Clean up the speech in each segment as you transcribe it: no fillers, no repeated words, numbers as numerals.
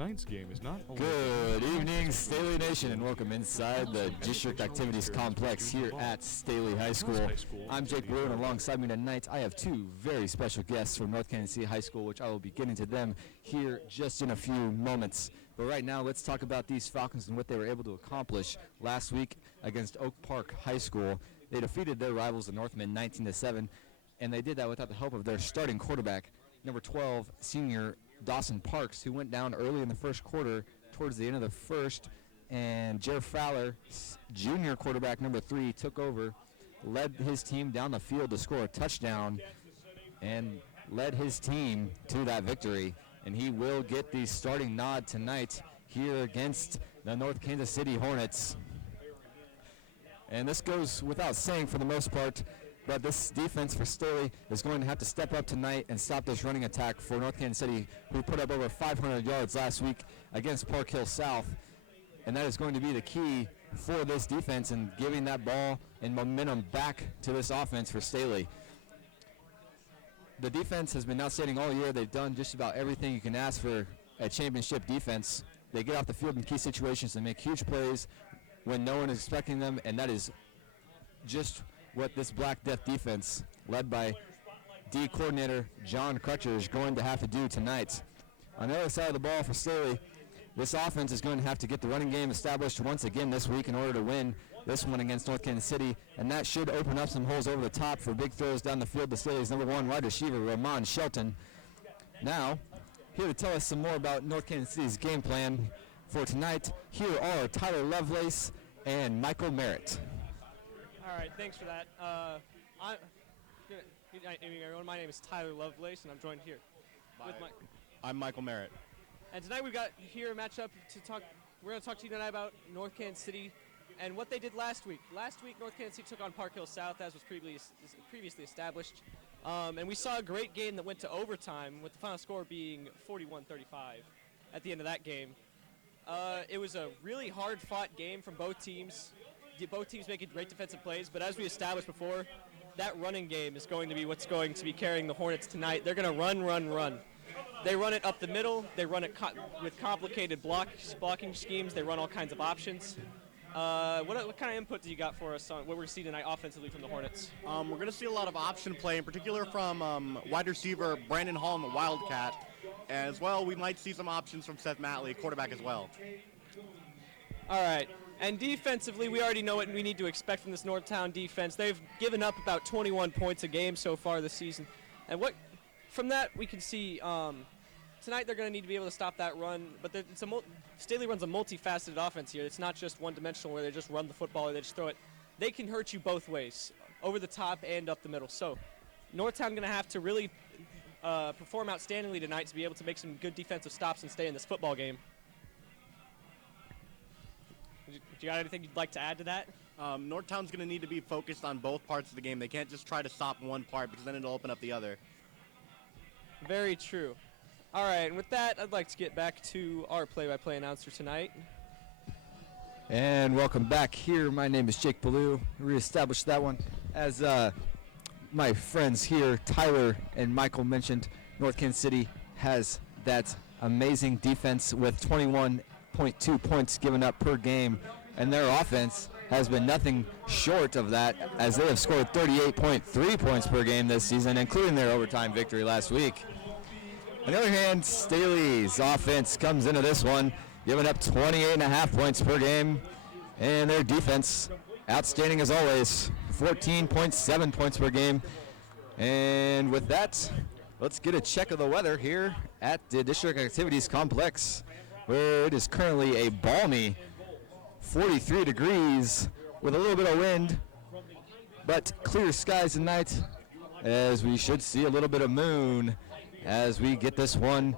tonight's game is not only... Good evening, Staley Nation, and welcome inside the District Activities Complex here at Staley High School. I'm Jake Blue, and alongside me tonight, I have two very special guests from North Kansas City High School, which I will be getting to them here just in a few moments. But right now, let's talk about these Falcons and what they were able to accomplish last week against Oak Park High School. They defeated their rivals, the Northmen, 19-7, and they did that without the help of their starting quarterback, number 12, senior Dawson Parks, who went down early in the first quarter towards the end of the first, and Jer Fowler, junior quarterback number 3, took over, led his team down the field to score a touchdown, and led his team to that victory. And he will get the starting nod tonight here against the North Kansas City Hornets. And this goes without saying for the most part, but this defense for Staley is going to have to step up tonight and stop this running attack for North Kansas City, who put up over 500 yards last week against Park Hill South. And that is going to be the key for this defense and giving that ball and momentum back to this offense for Staley. The defense has been outstanding all year. They've done just about everything you can ask for a championship defense. They get off the field in key situations and make huge plays when no one is expecting them, and that is just what this Black Death defense, led by D coordinator John Crutcher, is going to have to do tonight. On the other side of the ball for Staley, this offense is going to have to get the running game established once again this week in order to win this one against North Kansas City, and that should open up some holes over the top for big throws down the field to Staley's number 1 wide receiver, Ramon Shelton. Now, here to tell us some more about North Kansas City's game plan for tonight, here are Tyler Lovelace and Michael Merritt. All right, thanks for that. Everyone, my name is Tyler Lovelace, and I'm joined here with Mike. I'm Michael Merritt. And tonight we've got here a matchup to talk. We're going to talk to you tonight about North Kansas City and what they did last week. Last week, North Kansas City took on Park Hill South, as was previously established. And we saw a great game that went to overtime, with the final score being 41-35 at the end of that game. It was a really hard-fought game from both teams. Both teams making great defensive plays, but as we established before, that running game is going to be what's going to be carrying the Hornets tonight. They're going to run. They run it up the middle. They run it with complicated blocking schemes. They run all kinds of options. What kind of input do you got for us on what we're going to see tonight offensively from the Hornets? We're going to see a lot of option play, in particular from wide receiver Brandon Hall and the Wildcat. As well, we might see some options from Seth Matley, quarterback as well. All right. And defensively, we already know what we need to expect from this Northtown defense. They've given up about 21 points a game so far this season. And from that, we can see tonight they're going to need to be able to stop that run. But Staley runs a multifaceted offense here. It's not just one-dimensional where they just run the football or they just throw it. They can hurt you both ways, over the top and up the middle. So Northtown going to have to really perform outstandingly tonight to be able to make some good defensive stops and stay in this football game. Do you got anything you'd like to add to that? Northtown's going to need to be focused on both parts of the game. They can't just try to stop one part because then it'll open up the other. Very true. All right, and with that, I'd like to get back to our play-by-play announcer tonight. And welcome back here. My name is Jake Ballou. Reestablished that one. As my friends here, Tyler and Michael mentioned, North Kansas City has that amazing defense with 21.2 points given up per game, and their offense has been nothing short of that, as they have scored 38.3 points per game this season, including their overtime victory last week. On the other hand, Staley's offense comes into this one giving up 28.5 points per game, and their defense, outstanding as always, 14.7 points per game. And with that, let's get a check of the weather here at the District Activities Complex, where it is currently a balmy 43 degrees with a little bit of wind, but clear skies tonight, as we should see a little bit of moon as we get this one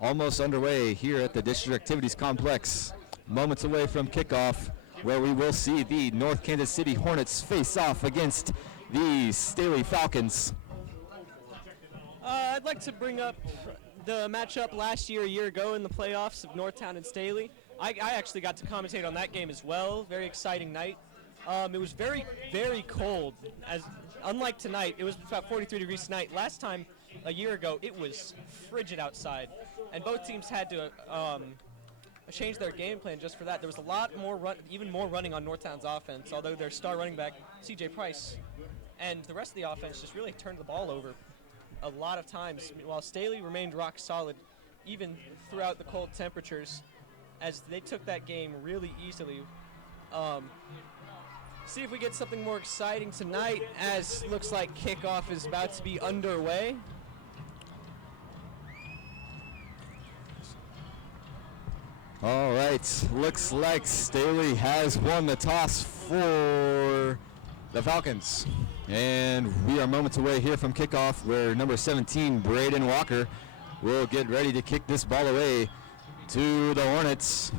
almost underway here at the District Activities Complex. Moments away from kickoff, where we will see the North Kansas City Hornets face off against the Staley Falcons. I'd like to bring up the matchup a year ago in the playoffs of Northtown and Staley. I actually got to commentate on that game as well. Very exciting night. It was very, very cold. Unlike tonight, it was about 43 degrees tonight. Last time, a year ago, it was frigid outside, and both teams had to change their game plan just for that. There was a lot more even more running on Northtown's offense, although their star running back, C.J. Price, and the rest of the offense just really turned the ball over a lot of times, while Staley remained rock solid even throughout the cold temperatures, as they took that game really easily. See if we get something more exciting tonight, as looks like kickoff is about to be underway. All right, looks like Staley has won the toss for the Falcons. And we are moments away here from kickoff, where number 17, Braden Walker, will get ready to kick this ball away to the Hornets.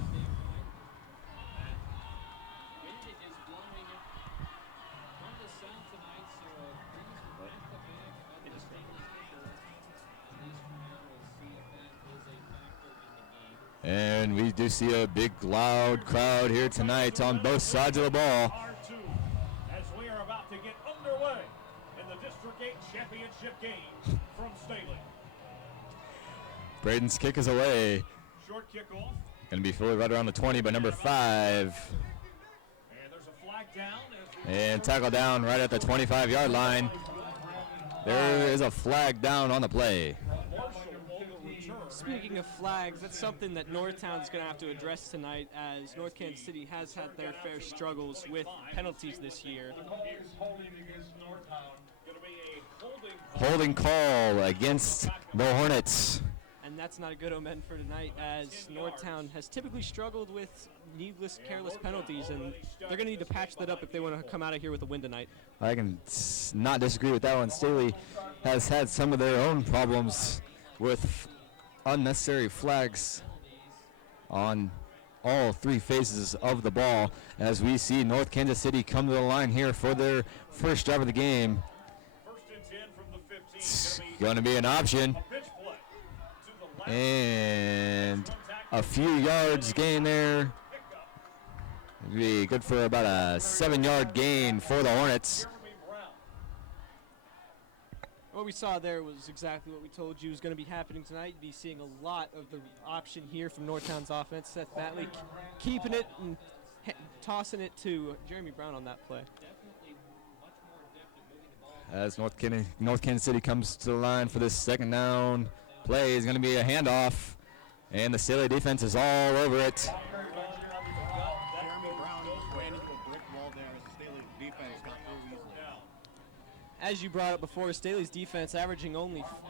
And we do see a big, loud crowd here tonight on both sides of the ball. As we are about to get underway in the District 8 Championship game from Staley. Braden's kick is away. Short kickoff. Going to be fully right around the 20 by number 5. And there's a flag down. And tackle down right at the 25-yard line. There is a flag down on the play. Speaking of flags, that's something that Northtown's going to have to address tonight, as North Kansas City has had their fair struggles with penalties this year. Holding call against the Hornets. And that's not a good omen for tonight, as Northtown has typically struggled with needless, careless penalties, and they're going to need to patch that up if they want to come out of here with a win tonight. I can not disagree with that one. Staley has had some of their own problems with unnecessary flags on all three phases of the ball, as we see North Kansas City come to the line here for their first drive of the game. It's going to be an option, and a few yards gain there. It'll be good for about a 7-yard gain for the Hornets. What we saw there was exactly what we told you was going to be happening tonight. You'd be seeing a lot of the option here from Northtown's offense. Seth Matley keeping it and tossing it to Jeremy Brown on that play. As North Kansas City comes to the line for this second down play, is going to be a handoff, and the Staley defense is all over it. As you brought up before, Staley's defense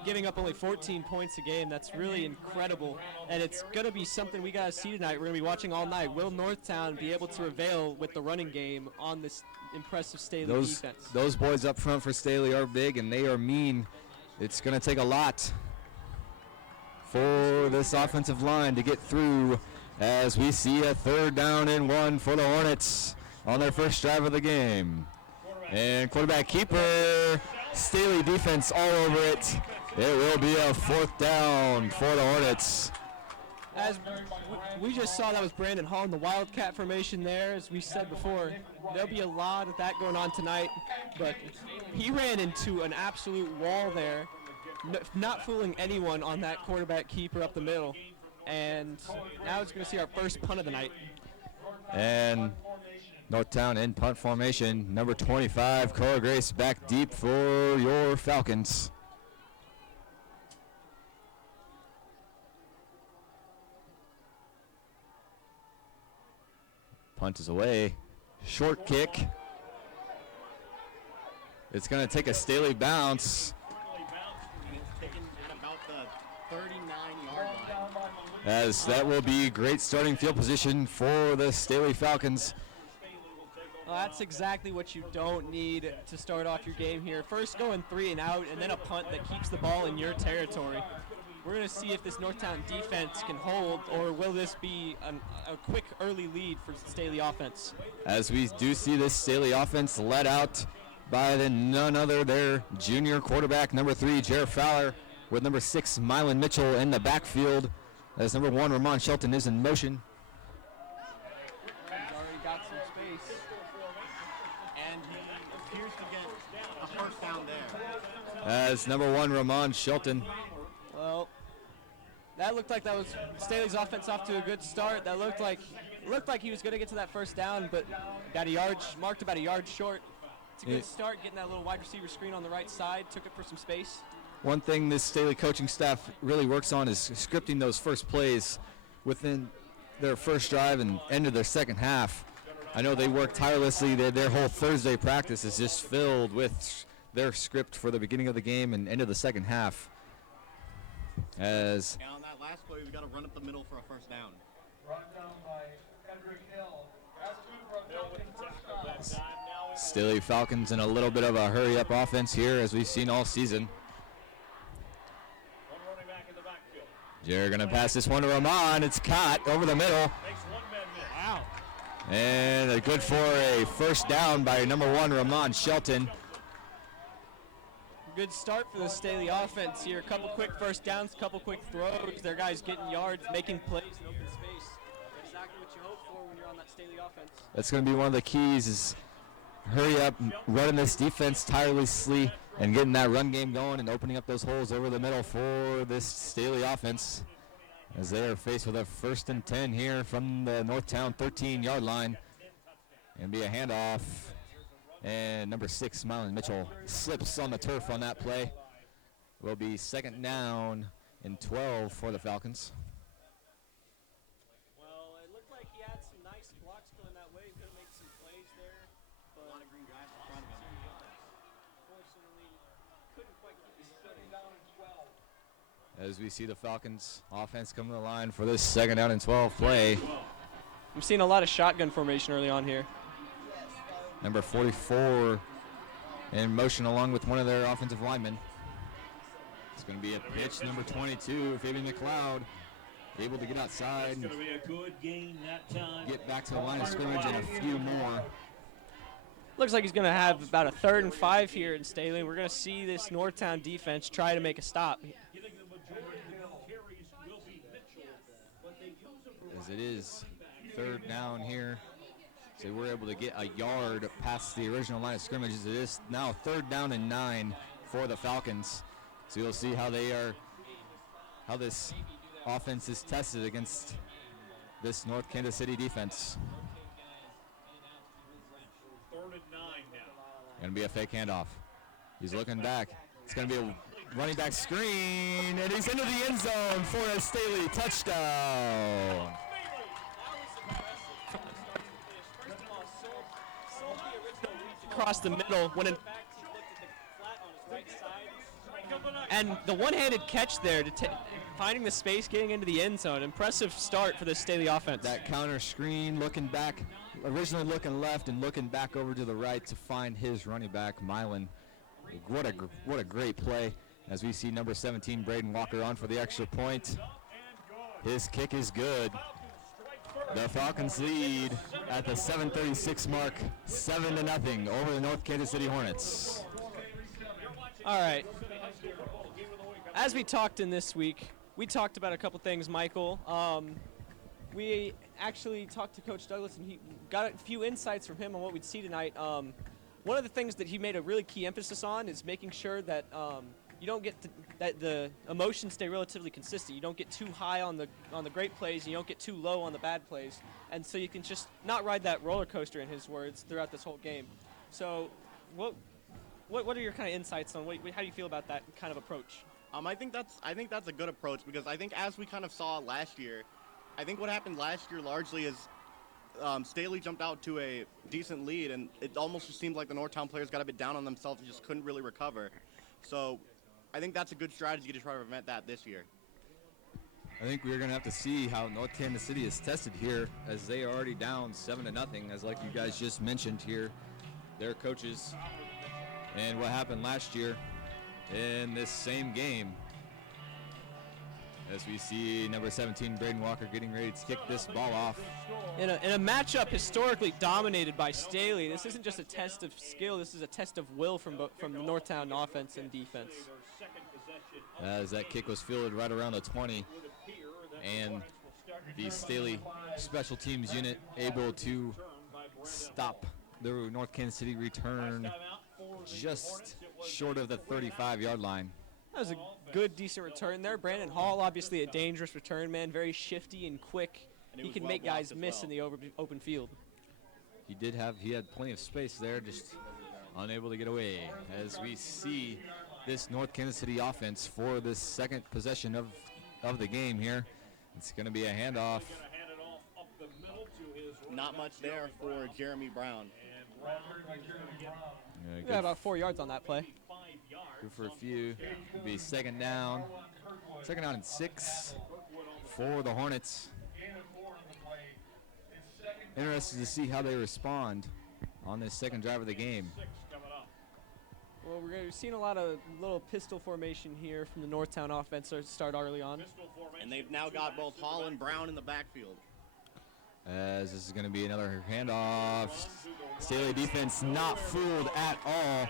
giving up only 14 points a game. That's really incredible, and it's going to be something we got to see tonight. We're going to be watching all night. Will Northtown be able to prevail with the running game on this impressive Staley defense? Those boys up front for Staley are big, and they are mean. It's going to take a lot for this offensive line to get through, as we see a 3rd down and 1 for the Hornets on their first drive of the game. And quarterback keeper, Staley defense all over it. It will be a 4th down for the Hornets. As we just saw, that was Brandon Hall in the Wildcat formation there. As we said before, there'll be a lot of that going on tonight. But he ran into an absolute wall there, not fooling anyone on that quarterback keeper up the middle. And now it's going to see our first punt of the night. And Northtown in punt formation. Number 25, Cora Grace, back deep for your Falcons. Punt is away. Short kick. It's going to take a Staley bounce. As that will be great starting field position for the Staley Falcons. Well, that's exactly what you don't need to start off your game here. First going 3 and out, and then a punt that keeps the ball in your territory. We're going to see if this Northtown defense can hold, or will this be a quick early lead for the Staley offense? As we do see this Staley offense led out by none other their junior quarterback, number 3, Jared Fowler, with number 6, Mylan Mitchell in the backfield, as number 1, Ramon Shelton, is in motion. He's already got some space. And he appears to get a first down there. as number 1 Ramon Shelton. Well, that looked like that was Staley's offense off to a good start. That looked like he was going to get to that first down, but marked about a yard short. It's a good start, getting that little wide receiver screen on the right side. Took it for some space. One thing this Staley coaching staff really works on is scripting those first plays within their first drive and end of their second half. I know they work tirelessly. Their whole Thursday practice is just filled with their script for the beginning of the game and end of the second half. As on that last play, we got to run up the middle for a first down. Brought down by Kendrick Hill. That's good for a Falcon first down. Staley Falcons in a little bit of a hurry-up offense here, as we've seen all season. They're going to pass this one to Ramon. It's caught over the middle. Wow. And good for a first down by number 1 Ramon Shelton. Good start for the Staley offense here. A couple quick first downs, a couple quick throws. Their guys getting yards, making plays in open space. Exactly what you hope for when you're on that Staley offense. That's going to be one of the keys, is hurry up, running this defense tirelessly and getting that run game going and opening up those holes over the middle for this Staley offense, as they are faced with a 1st and 10 here from the Northtown 13-yard line. And be a handoff. And number 6, Mylon Mitchell, slips on the turf on that play. Will be 2nd down and 12 for the Falcons. Well, it looked like he had some nice blocks going that way. He could have made some plays there. But a lot of green guys in front of him. Unfortunately, couldn't quite keep his footing. Down in 12. As we see the Falcons offense come to the line for this 2nd down and 12 play. I'm seeing a lot of shotgun formation early on here. Number 44 in motion along with one of their offensive linemen. It's going to be a pitch, number 22, Fabian McLeod, able to get outside and get back to the line of scrimmage and a few more. Looks like he's going to have about a 3rd and 5 here in Staley. We're going to see this Northtown defense try to make a stop. As it is 3rd down here. So we're able to get a yard past the original line of scrimmage. It is now 3rd down and 9 for the Falcons. So you'll see how this offense is tested against this North Kansas City defense. 3rd and 9 now. Going to be a fake handoff. He's looking back. It's going to be a running back screen, and he's into the end zone for a Staley touchdown. Across the middle, when in fact he looked at the flat on his right side. And the one-handed catch there, finding the space, getting into the end zone. Impressive start for the Staley offense. That counter screen, looking back, originally looking left and looking back over to the right to find his running back, Mylon. What a great play, as we see number 17, Braden Walker, on for the extra point. His kick is good. The Falcons lead at the 7:36 mark, 7-0 over the North Kansas City Hornets. All right. As we talked in this week, we talked about a couple things, Michael. We actually talked to Coach Douglas, and he got a few insights from him on what we'd see tonight. One of the things that he made a really key emphasis on is making sure that you don't get that the emotions stay relatively consistent. You don't get too high on the great plays, and you don't get too low on the bad plays, and so you can just not ride that roller coaster, in his words, throughout this whole game. So, what are your kind of insights on how do you feel about that kind of approach? I think that's a good approach, because I think, as we kind of saw last year, I think what happened last year largely is Staley jumped out to a decent lead, and it almost just seemed like the Northtown players got a bit down on themselves and just couldn't really recover. So I think that's a good strategy to try to prevent that this year. I think we're going to have to see how North Kansas City is tested here, as they are already down 7-0, as like you guys just mentioned here, their coaches, and what happened last year in this same game. As we see number 17, Braden Walker, getting ready to kick this ball off. In a matchup historically dominated by Staley, this isn't just a test of skill, this is a test of will from the Northtown offense and defense. As that kick was fielded right around the 20, and the Staley special teams unit able to stop the North Kansas City return just short of the 35-yard line. That was a good, decent return there. Brandon Hall, obviously a dangerous return man, very shifty and quick. And He was can well make guys blocked as miss well. in the open field. He had plenty of space there, just unable to get away. As we see this North Kansas City offense for this second possession of the game here, it's going to be a handoff. Not much there for Jeremy Brown. Yeah, about 4 yards on that play. Good for a few. It'll be second down. Second down and 6 for the Hornets. Interested to see how they respond on this second drive of the game. Well, we're seeing a lot of little pistol formation here from the Northtown offense to start early on. And they've now got both Hall and Brown in the backfield. As this is going to be another handoff. Staley defense not fooled at all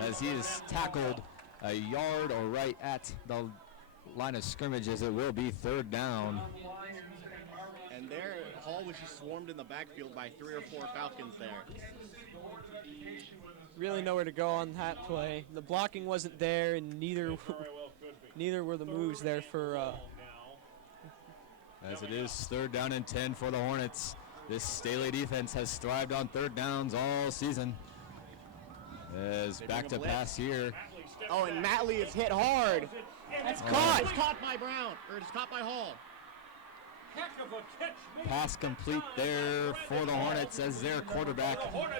as he is tackled a yard or right at the line of scrimmage, as it will be third down. And there, Hall was just swarmed in the backfield by 3 or 4 Falcons there. Really nowhere to go on that play. The blocking wasn't there, and neither were the moves there for. As it is third down and 10 for the Hornets. This Staley defense has thrived on third downs all season. As back to pass here. Oh, and Matley is hit hard. That's Caught. It's caught by Brown, or it's caught by Hall. Heck of a catch made. Pass complete there for the Hornets as their quarterback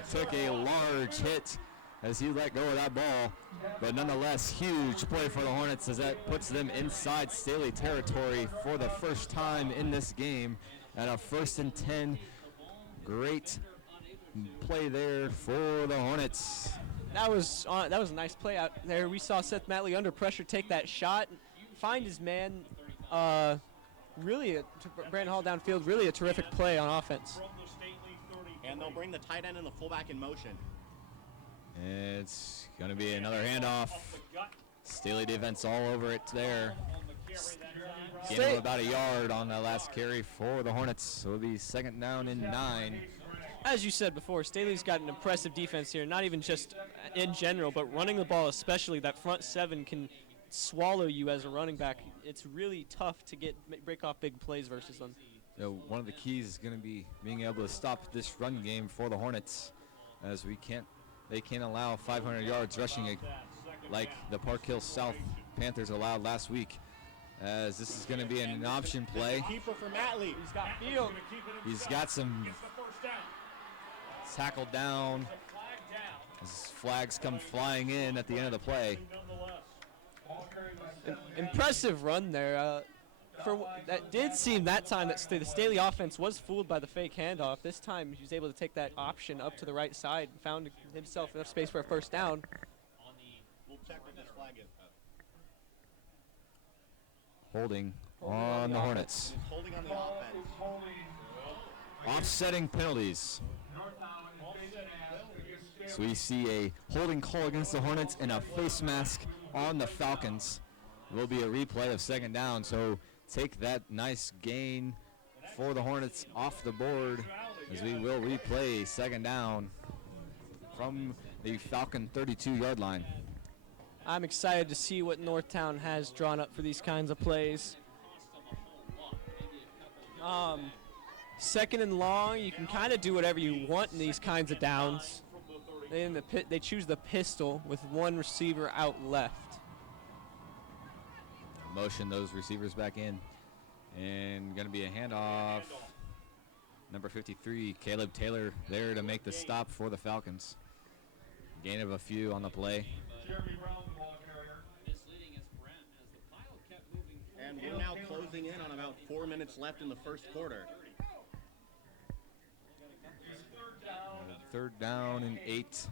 took a large hit as he let go of that ball. But nonetheless, huge play for the Hornets as that puts them inside Staley territory for the first time in this game at a 1st and 10. Great play there for the Hornets. That was a nice play out there. We saw Seth Matley under pressure take that shot, find his man. Brandon Hall downfield, really a terrific play on offense. And they'll bring the tight end and the fullback in motion. It's going to be another handoff. Staley defense all over it there. Gain of about a yard on that last carry for the Hornets. So it'll be second down and 9. As you said before, Staley's got an impressive defense here, not even just in general, but running the ball especially. That front 7 can swallow you as a running back. It's really tough to break off big plays versus them. So one of the keys is going to be being able to stop this run game for the Hornets, as they can't allow 500 yards rushing like the Park Hill South Panthers allowed last week. As this is going to be an option play. Keeper for Matley. He's got field. He's got some tackled down. As flags come flying in at the end of the play. Impressive run there. That did seem that time that the Staley offense was fooled by the fake handoff. This time he was able to take that option up to the right side, found himself enough space for a first down. We'll check what this flag is. Holding on the Hornets. Holding on the offense. Offsetting penalties. So we see a holding call against the Hornets and a face mask on the Falcons. It will be a replay of second down, so take that nice gain for the Hornets off the board, as we will replay second down from the Falcon 32-yard line. I'm excited to see what Northtown has drawn up for these kinds of plays. Second and long, you can kind of do whatever you want in these kinds of downs. They choose the pistol with one receiver out left. Motion those receivers back in. And going to be a handoff. Number 53, Caleb Taylor, there to make the stop for the Falcons. Gain of a few on the play. And we're now closing in on about 4 minutes left in the first quarter. Third down and 8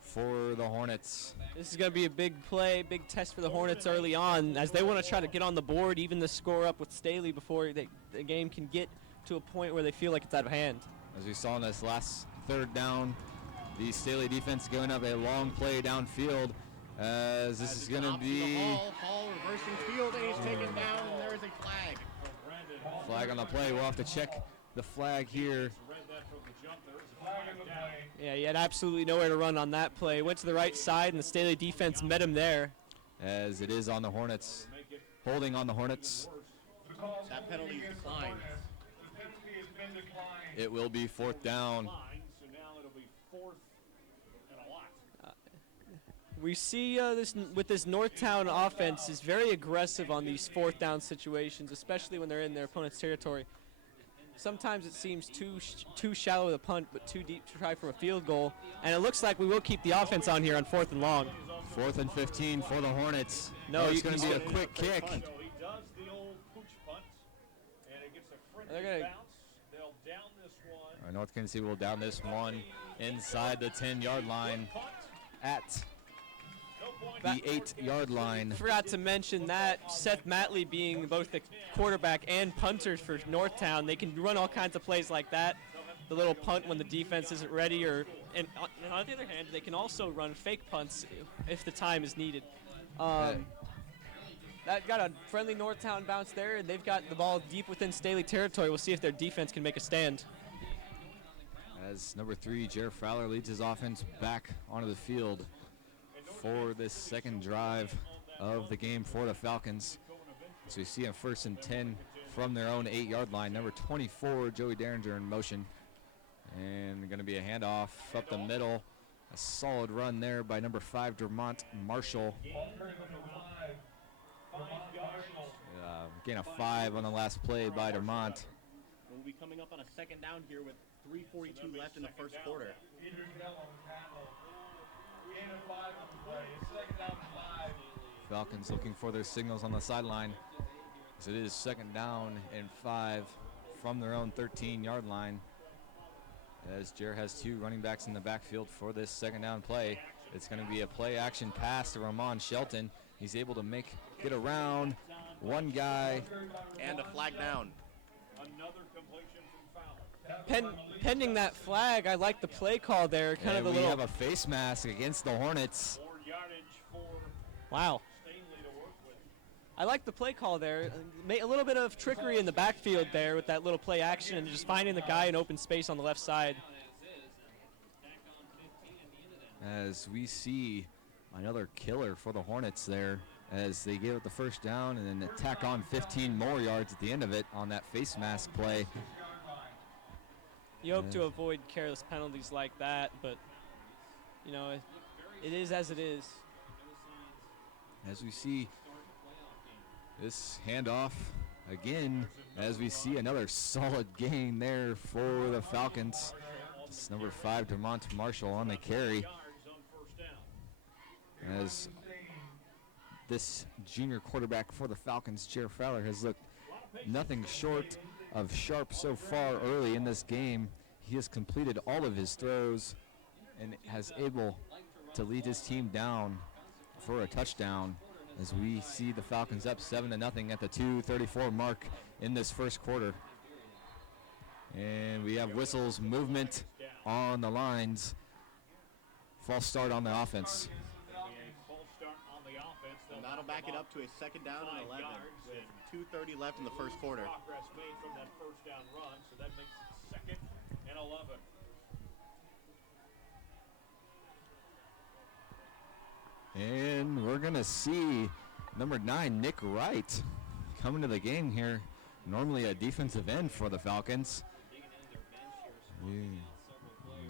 for the Hornets. This is going to be a big play, big test for the Hornets early on, as they want to try to get on the board, even the score up with Staley before the game can get to a point where they feel like it's out of hand. As we saw in this last third down, the Staley defense going up a long play downfield, as this is going to be Hall reversing field, and he's taken down, and there is a flag. Flag on the play. We'll have to check the flag here that from the jump. There is a flag down. Yeah, he had absolutely nowhere to run on that play. Went to the right side, and the Staley defense met him there. As it is on the Hornets. Holding on the Hornets. That penalty is declined. The penalty has been declined. It will be 4th down. So now it'll be 4th and a lot. We see with this Northtown offense is very aggressive on these 4th down situations, especially when they're in their opponent's territory. Sometimes it seems too shallow with a punt, but too deep to try for a field goal. And it looks like we will keep the offense on here on 4th and long. 4th and 15 for the Hornets. No, it's going to be a quick kick. So he does the old pooch punt, and it gets a They're friendly gonna- bounce. They'll down this one. North Kansas City will down this one inside the 10-yard line at the 8-yard line. Forgot to mention that Seth Matley being both the quarterback and punter for Northtown, they can run all kinds of plays like that. The little punt when the defense isn't ready, and on the other hand, they can also run fake punts if the time is needed. That got a friendly Northtown bounce there, and they've got the ball deep within Staley territory. We'll see if their defense can make a stand. As number 3, Jared Fowler leads his offense back onto the field for this second drive of the game for the Falcons. So you see him 1st and 10 from their own 8-yard line. Number 24, Joey Derringer in motion. And going to be a handoff up the middle. A solid run there by number 5, Dermont Marshall. Gain of 5 on the last play by Dermont. We'll be coming up on a second down here with 3:42 left in the first quarter. Falcons looking for their signals on the sideline. As it is 2nd down and 5 from their own 13-yard line. As Jer has 2 running backs in the backfield for this 2nd down play. It's going to be a play action pass to Ramon Shelton. He's able to get around one guy. And a flag down. Another completion from Fowler. Pending that flag, I like the play call there. Kind of And the we little. have a face mask against the Hornets. 4 yardage for Wow. Staley to work with. I like the play call there. A little bit of trickery in the backfield there with that little play action and just finding the guy in open space on the left side. As we see another killer for the Hornets there, as they give it the 1st down and then tack on 15 more yards at the end of it on that face mask play. You hope to avoid careless penalties like that, but, you know, it is as it is. As we see this handoff again, as we see another solid gain there for the Falcons. It's number 5, Dermont Marshall on the carry. As this junior quarterback for the Falcons, Jared Fowler, has looked nothing short of sharp so far early in this game. He has completed all of his throws and has able to lead his team down for a touchdown, as we see the Falcons up 7-0 at the 2:34 mark in this first quarter. And we have whistles, movement on the lines. False start on the offense. And that'll back it up to a 2nd down and 11 with 2:30 left in the first quarter. Progress made from that 1st down run, so that makes it 2nd and 11. And we're going to see number 9, Nick Wright, coming to the game here. Normally a defensive end for the Falcons.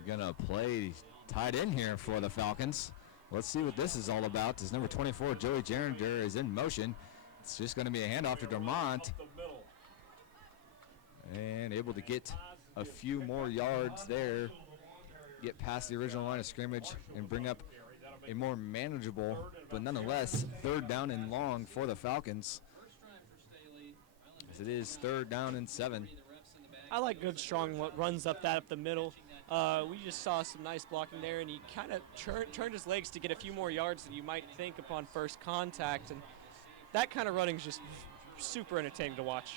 Going to play tight end here for the Falcons. Let's see what this is all about. As number 24, Joey Gerringer, is in motion. It's just going to be a handoff to Dermont. And able to get a few more yards there. Get past the original line of scrimmage and bring up a more manageable, but nonetheless, 3rd down and long for the Falcons. As it is 3rd down and 7. I like good, strong runs up the middle. We just saw some nice blocking there, and he kind of turned his legs to get a few more yards than you might think upon first contact. And that kind of running is just super entertaining to watch.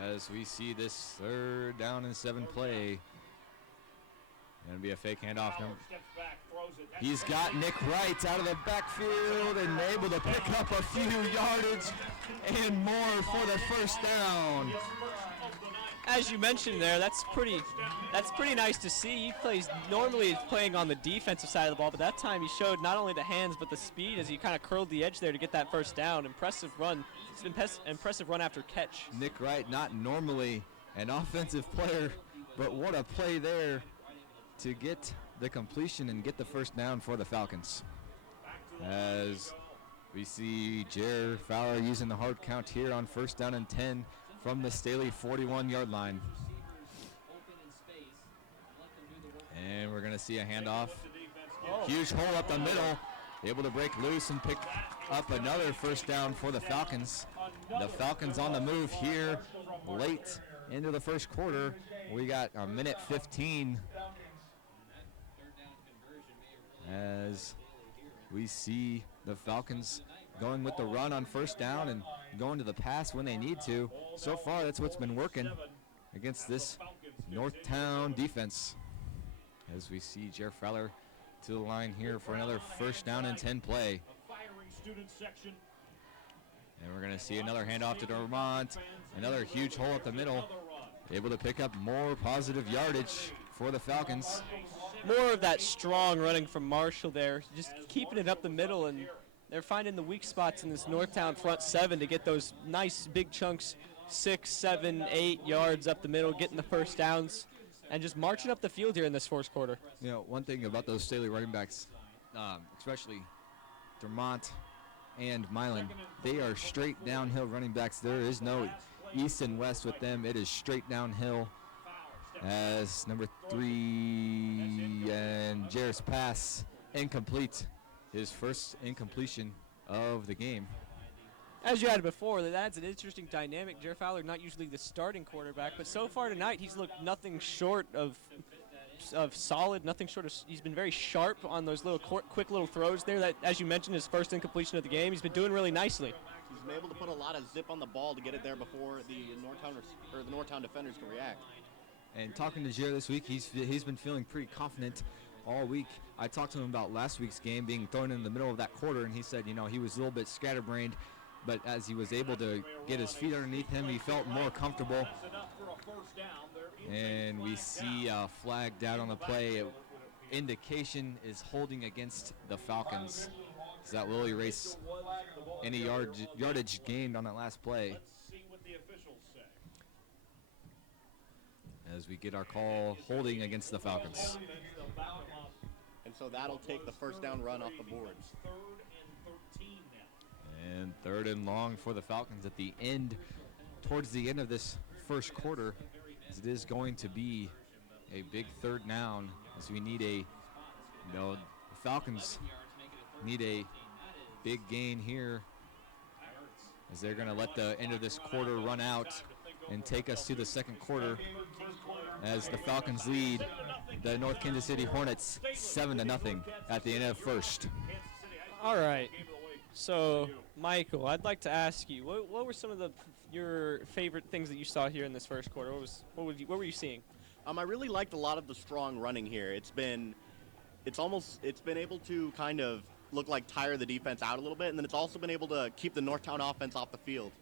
As we see this 3rd down and 7 play. Going to be a fake handoff. He's got Nick Wright out of the backfield and able to pick up a few yardage and more for the 1st down. as you mentioned there, that's pretty nice to see. He plays normally playing on the defensive side of the ball, but that time he showed not only the hands but the speed as he kind of curled the edge there to get that first down. Impressive run. It's an impressive run after catch. Nick Wright, not normally an offensive player, but what a play there to get the completion and get the first down for the Falcons. As we see Jer Fowler using the hard count here on first down and 10 from the Staley 41-yard line. And we're going to see a handoff. Huge hole up the middle. Able to break loose and pick up another first down for the Falcons. The Falcons on the move here late into the first quarter. We got a minute 15 as we see the Falcons going with the run on first down and going to the pass when they need to. So far, that's what's been working against this Northtown defense. As we see Jer Fowler to the line here for another first down and 10 play. And we're going to see another handoff to Dormont. Another huge hole up the middle. Able to pick up more positive yardage for the Falcons. More of that strong running from Marshall there, just keeping it up the middle, and they're finding the weak spots in this Northtown front seven to get those nice big chunks, 6, 7, 8 yards up the middle, getting the first downs, and just marching up the field here in this fourth quarter. You know, one thing about those Staley running backs, especially Dermont and Milan, they are straight downhill running backs. There is no east and west with them. It is straight downhill. As number 3 and Jair's pass incomplete, his first incompletion of the game. As you had before, that adds an interesting dynamic. Jer Fowler, not usually the starting quarterback, but so far tonight he's looked nothing short of solid, nothing short of. He's been very sharp on those little quick little throws there. That, as you mentioned, his first incompletion of the game. He's been doing really nicely. He's been able to put a lot of zip on the ball to get it there before the Northtown defenders can react. And talking to Jer this week, he's been feeling pretty confident all week. I talked to him about last week's game being thrown in the middle of that quarter, and he said, you know, he was a little bit scatterbrained, but as he was able to get his feet underneath him, he felt more comfortable. And we see a flag down on the play. Indication is holding against the Falcons. So that will erase any yardage gained on that last play. As we get our call holding against the Falcons. And so that'll take the first down run off the boards. And third and long for the Falcons at the end, towards the end of this first quarter, as it is going to be a big third down, as we need the Falcons need a big gain here, as they're going to let the end of this quarter run out and take us to the second quarter, as the Falcons lead the North Kansas City Hornets 7-0 at the end of first. All right. So, Michael, I'd like to ask you, what were some of your favorite things that you saw here in this first quarter? What were you seeing? I really liked a lot of the strong running here. It's been able to kind of look like tire the defense out a little bit, and then it's also been able to keep the Northtown offense off the field.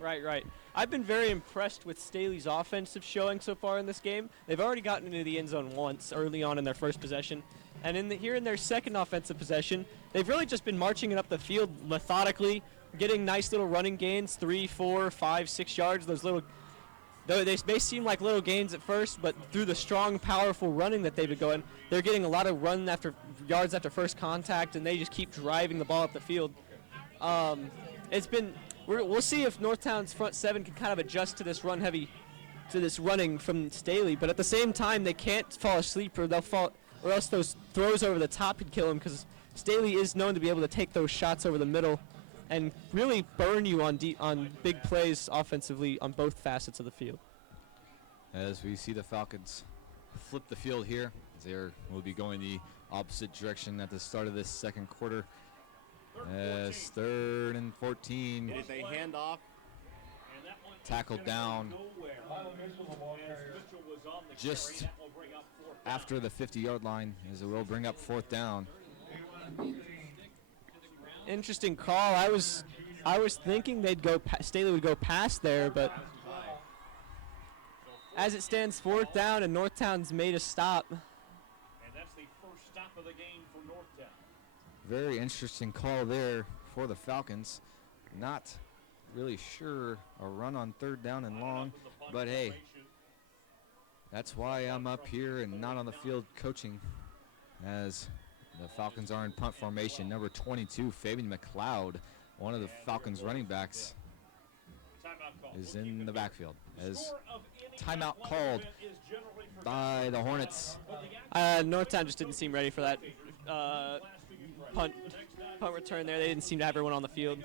Right. I've been very impressed with Staley's offensive showing so far in this game. They've already gotten into the end zone once early on in their first possession. And here in their second offensive possession, they've really just been marching it up the field methodically, getting nice little running gains, 3, 4, 5, 6 yards. They may seem like little gains at first, but through the strong, powerful running that they've been going, they're getting a lot of yards after first contact, and they just keep driving the ball up the field. We'll see if Northtown's front seven can kind of adjust to this running from Staley, but at the same time, they can't fall asleep or else those throws over the top could kill them, because Staley is known to be able to take those shots over the middle and really burn you on big plays offensively on both facets of the field. As we see the Falcons flip the field here, they will be going the opposite direction at the start of this second quarter. As 3rd and 14. It is a handoff. Tackled down just after the 50-yard line, as it will bring up 4th down. Interesting call. I was thinking Staley would go past there, but as it stands, 4th down, and Northtown's made a stop. And that's the first stop of the game for Northtown. Very interesting call there for the Falcons. Not really sure a run on 3rd down and long, but hey, that's why I'm up here and not on the field coaching, as the Falcons are in punt formation. Number 22, Fabian McLeod, one of the Falcons running backs, is in the backfield. As timeout called by the Hornets. Northtown just didn't seem ready for that punt return there. They didn't seem to have everyone on the field.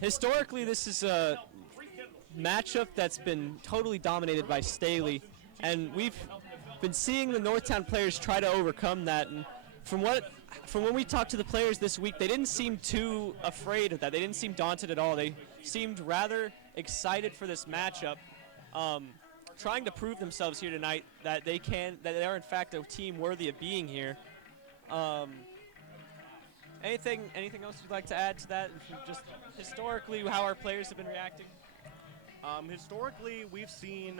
Historically, this is a matchup that's been totally dominated by Staley, and we've been seeing the Northtown players try to overcome that. And from when we talked to the players this week, they didn't seem too afraid of that. They didn't seem daunted at all. They seemed rather excited for this matchup, trying to prove themselves here tonight that they are in fact a team worthy of being here. Anything else you'd like to add to that? Just historically, how our players have been reacting? Historically, we've seen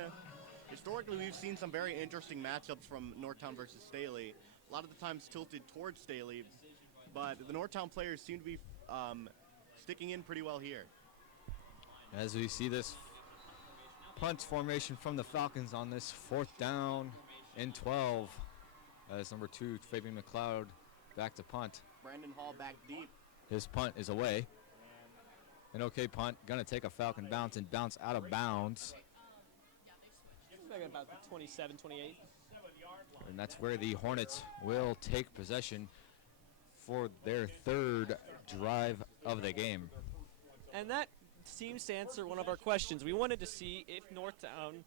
some very interesting matchups from Northtown versus Staley. A lot of the times tilted towards Staley, but the Northtown players seem to be sticking in pretty well here. As we see this punt formation from the Falcons on this 4th down and 12. As number 2, Fabian McLeod, back to punt. Brandon Hall back deep. His punt is away. An okay punt. Going to take a Falcon bounce and bounce out of bounds. About 27, 28. And that's where the Hornets will take possession for their 3rd drive of the game. And that seems to answer one of our questions. We wanted to see if Northtown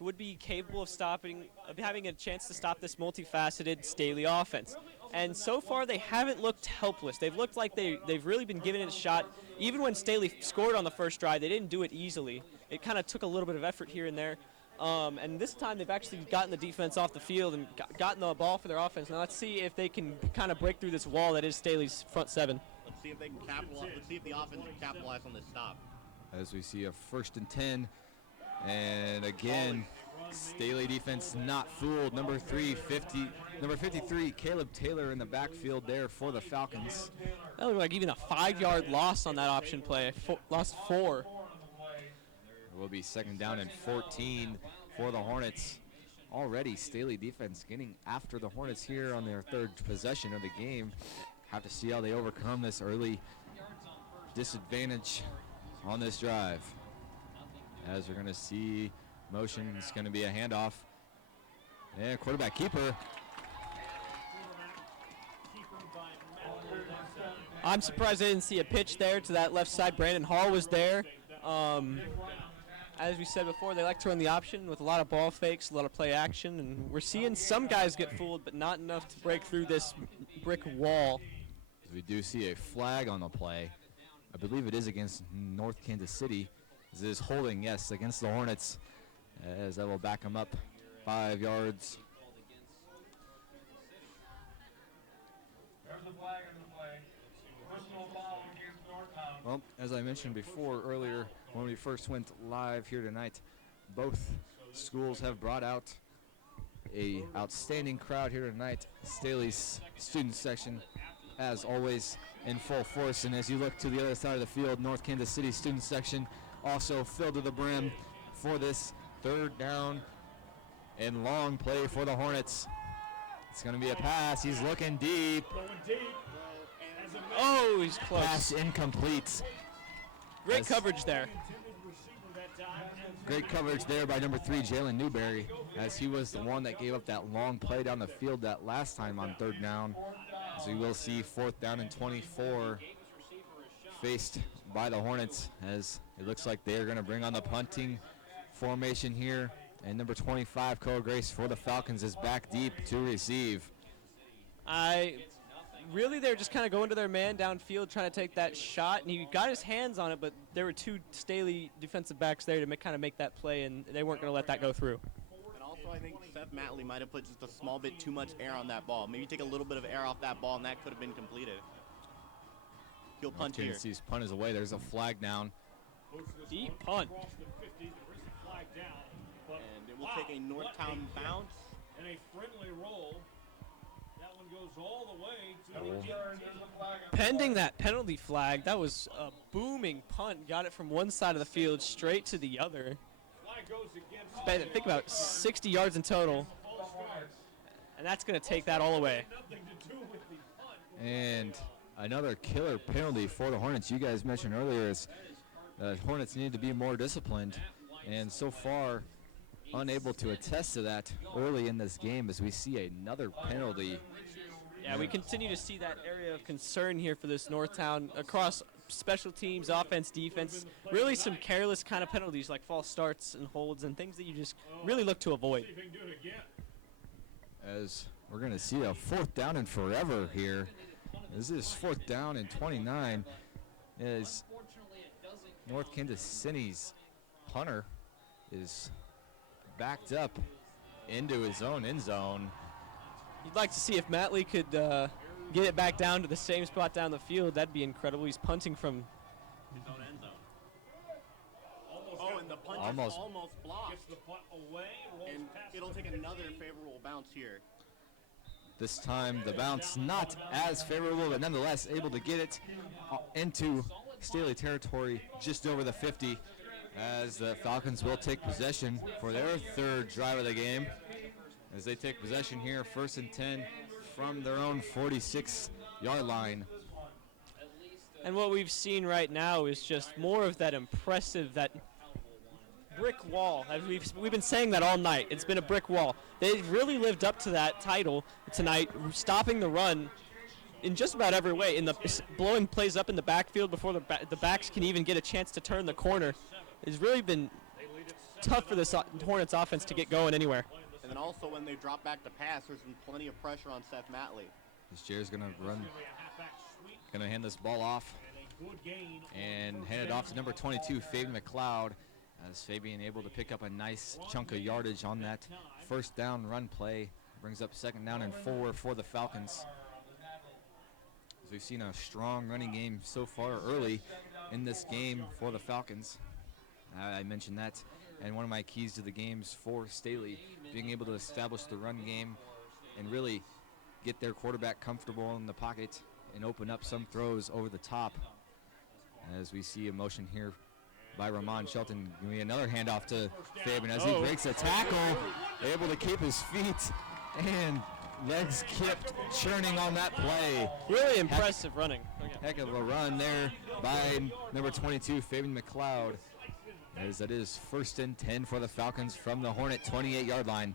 would be capable of having a chance to stop this multifaceted Staley offense. And so far, they haven't looked helpless. They've looked like they've really been giving it a shot. Even when Staley scored on the first drive, they didn't do it easily. It kind of took a little bit of effort here and there. And this time, they've actually gotten the defense off the field and gotten the ball for their offense. Now let's see if they can kind of break through this wall that is Staley's front 7. Let's see if they can capitalize. Let's see if the offense can capitalize on this stop. As we see a 1st and 10. And again, Staley defense not fooled. Number 53, Caleb Taylor in the backfield there for the Falcons. That looked like even a 5-yard loss on that option play. Lost 4. It will be 2nd down and 14 for the Hornets. Already Staley defense getting after the Hornets here on their 3rd possession of the game. Have to see how they overcome this early disadvantage on this drive. As we're going to see motion, it's going to be a handoff. And quarterback keeper. I'm surprised I didn't see a pitch there to that left side. Brandon Hall was there. As we said before, they like to run the option with a lot of ball fakes, a lot of play action, and we're seeing some guys get fooled, but not enough to break through this brick wall. We do see a flag on the play. I believe it is against North Kansas City. This is holding, yes, against the Hornets, as I will back them up 5 yards. There's the flag on the play. Personal foul against Northtown. Well, as I mentioned before earlier, when we first went live here tonight, both schools have brought out a outstanding crowd here tonight. Staley's student section, as always, in full force. And as you look to the other side of the field, North Kansas City student section also filled to the brim for this 3rd down and long play for the Hornets. It's going to be a pass. He's looking deep. Oh, he's close. Pass incomplete. Great coverage there. Great coverage there by number 3, Jalen Newberry, as he was the one that gave up that long play down the field that last time on 3rd down. As we will see 4th down and 24 faced by the Hornets, as it looks like they are going to bring on the punting formation here. And number 25, Cole Grace for the Falcons, is back deep to receive. Really, they were just kind of going to their man downfield, trying to take that shot, and he got his hands on it, but there were 2 Staley defensive backs there to kind of make that play, and they weren't going to let that go through. And also, I think Seth Matley might have put just a small bit too much air on that ball. Maybe take a little bit of air off that ball, and that could have been completed. He'll punt here. Tennessee's punt is away. There's a flag down. Deep punt. a Northtown bounce. And a friendly roll. That one goes all the way to the There's a flag on Pending that penalty flag, that was a booming punt. Got it from one side of the field straight to the other. flag goes against Think about 60 yards in total. And that's going to take that all away. nothing to do with the punt. And another killer penalty for the Hornets. You guys mentioned earlier is Hornets need to be more disciplined, and so far unable to attest to that early in this game as we see another penalty. Yeah, we continue to see that area of concern here for this Northtown across special teams, offense, defense. Really some careless kind of penalties like false starts and holds and things that you just really look to avoid. See if he can do it again. As we're going to see a 4th down and forever here. This is 4th down and 29 as North Kansas City's punter is backed up into his own end zone. You'd like to see if Matley could get it back down to the same spot down the field. That'd be incredible. He's punting from His own end zone. Oh, and the punch Almost. is almost blocked. Gets the punt away, rolls And past it'll the take 15. another favorable bounce here. This time the bounce not as favorable, but nonetheless able to get it into Staley territory just over the 50 as the Falcons will take possession for their 3rd drive of the game as they take possession here 1st and 10 from their own 46-yard line. And what we've seen right now is just more of that impressive, that brick wall. As we've been saying that all night. It's been a brick wall. They've really lived up to that title tonight, stopping the run in just about every way. In the blowing plays up in the backfield before the backs can even get a chance to turn the corner. It's really been tough for this Hornets offense to get going anywhere. And then also when they drop back to pass, there's been plenty of pressure on Seth Matley. This Jared's going to run, Gonna be a halfback sweep going to hand this ball off and a good gain. and hand it off to number 22, Fabian McLeod, as Fabian able to pick up a nice chunk of yardage on that 1st down run play. Brings up 2nd down and 4 for the Falcons. As we've seen a strong running game so far early in this game for the Falcons. I mentioned that, and one of my keys to the games for Staley, being able to establish the run game and really get their quarterback comfortable in the pocket and open up some throws over the top. As we see a motion here by Ramon Shelton. Give me another handoff to Fabian as he breaks a tackle, able to keep his feet and legs kept churning on that play. Really impressive running. Heck of a run there by number 22, Fabian McLeod. As that is 1st and 10 for the Falcons from the Hornet 28-yard line.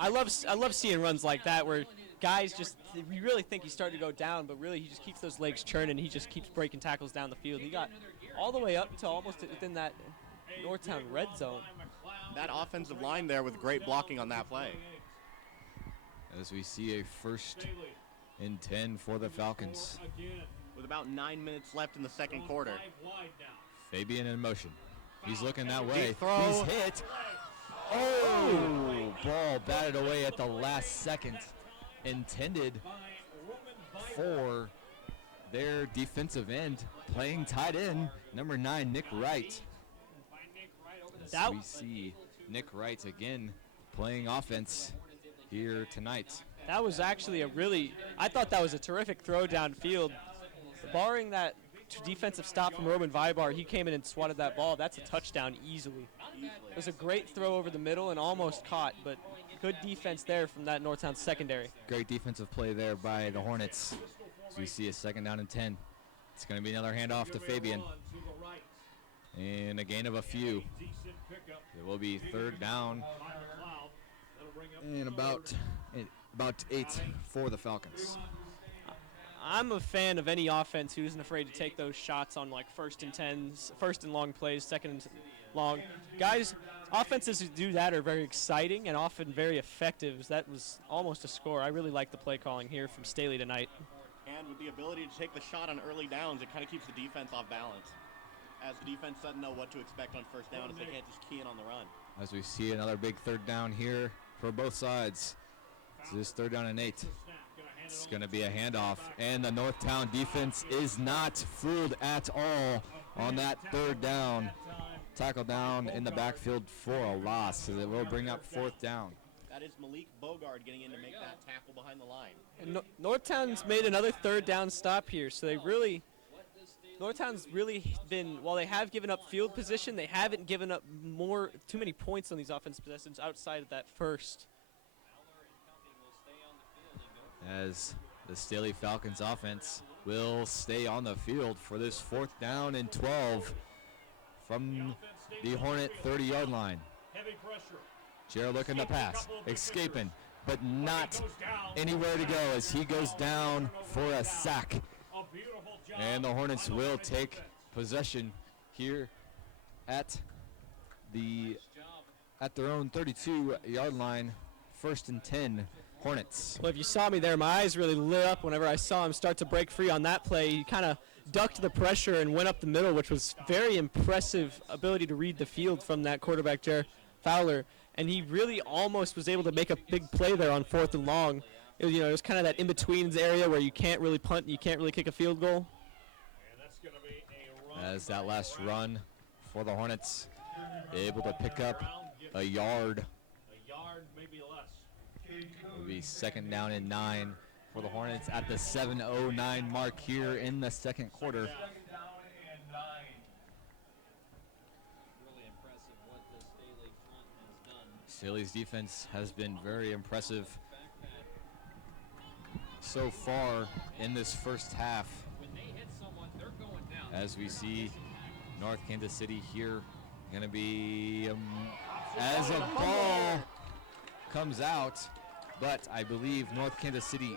I love seeing runs like that where guys just, you really think he's starting to go down, but really he just keeps those legs churning. He just keeps breaking tackles down the field. He got all the way up to almost within that Northtown red zone. That offensive line there with great blocking on that play. As we see a 1st and 10 for the Falcons. With about 9 minutes left in the 2nd quarter. Fabian in motion. He's looking that way. Deep throw. He's hit. Oh! Ball batted away at the last second. Intended for their defensive end, playing tight end, number 9, Nick Wright. As we see Nick Wright again playing offense here tonight. That was actually I thought that was a terrific throw downfield. Barring that defensive stop from Roman Vibar, he came in and swatted that ball. That's a touchdown easily. It was a great throw over the middle and almost caught, but good defense there from that Northtown secondary. Great defensive play there by the Hornets. As we see a 2nd down and 10. It's going to be another handoff to Fabian. And a gain of a few. It will be 3rd down and about 8 for the Falcons. I'm a fan of any offense who isn't afraid to take those shots on like 1st and 10s, 1st and long plays, 2nd and long. Guys, offenses who do that are very exciting and often very effective. That was almost a score. I really like the play calling here from Staley tonight. And with the ability to take the shot on early downs, it kind of keeps the defense off balance. As the defense doesn't know what to expect on 1st down if they can't just key in on the run. As we see another big 3rd down here for both sides. So this 3rd down and 8. It's going to be a handoff, and the Northtown defense is not fooled at all on that 3rd down. tackle down in the backfield for a loss, so it will bring up 4th down. That is Malik Bogard getting in to make that tackle behind the line. And Northtown's made another 3rd down stop here, so Northtown's really been, while they have given up field position, they haven't given up too many points on these offensive possessions outside of that first. As the Staley Falcons offense will stay on the field for this 4th down and 12 from the Hornet 30-yard line. Heavy pressure. Jarrett looking to pass, escaping, but not anywhere to go as he goes down for a sack. And the Hornets will take possession here at their own 32-yard line, 1st and 10, Hornets. Well, if you saw me there, my eyes really lit up whenever I saw him start to break free on that play. He kind of ducked the pressure and went up the middle, which was very impressive ability to read the field from that quarterback, Jared Fowler. And he really almost was able to make a big play there on 4th and long. It was kind of that in-betweens area where you can't really punt and you can't really kick a field goal. As that last run for the Hornets, able to pick up a yard. Maybe less. It will be 2nd down and 9 for the Hornets at the 7:09 mark here in the 2nd quarter. Staley's defense has been very impressive so far in this first half. As we see North Kansas City here, going to be as a ball comes out, but I believe North Kansas City,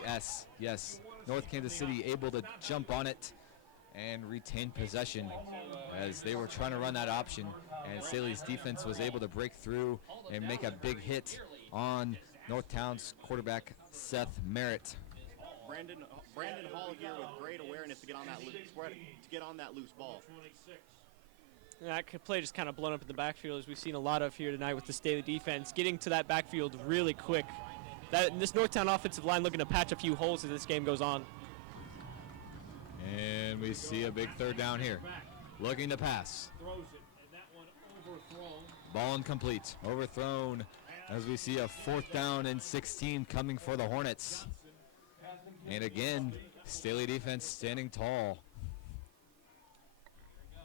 yes, North Kansas City able to jump on it and retain possession as they were trying to run that option, and Staley's defense was able to break through and make a big hit on Northtown's quarterback Seth Merritt. Brandon Hall here with great awareness to get on that loose ball. That play just kind of blown up in the backfield, as we've seen a lot of here tonight with the Staley defense, getting to that backfield really quick. This Northtown offensive line looking to patch a few holes as this game goes on. And we see a big 3rd down here. Looking to pass. Ball incomplete. Overthrown as we see a 4th down and 16 coming for the Hornets. And again, Staley defense standing tall.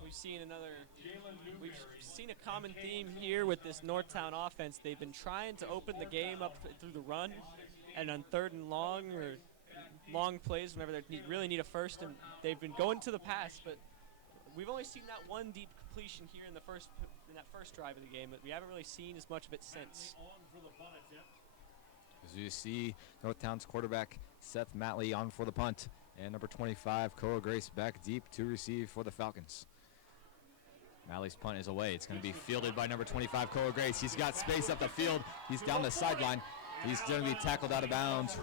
We've seen a common theme here with this Northtown offense. They've been trying to open the game up through the run, and on 3rd and long or long plays whenever they really need a first, and they've been going to the pass, but we've only seen that one deep completion here in that first drive of the game, but we haven't really seen as much of it since. As you see, Northtown's quarterback Seth Matley on for the punt, and number 25 Koa Grace back deep to receive for the Falcons. Matley's punt is away. It's going to be fielded by number 25 Koa Grace. He's got space up the field. He's down the sideline. He's going to be tackled out of bounds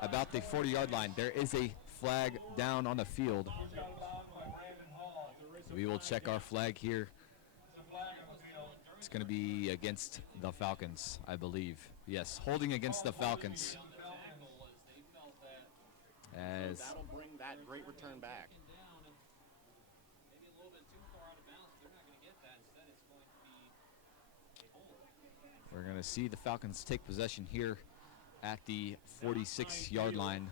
about the 40-yard line. There is a flag down on the field. We will check our flag here. It's going to be against the Falcons, I believe. Yes, holding against the Falcons. As that'll bring that great return back. We're going to see the Falcons take possession here at the 46-yard line.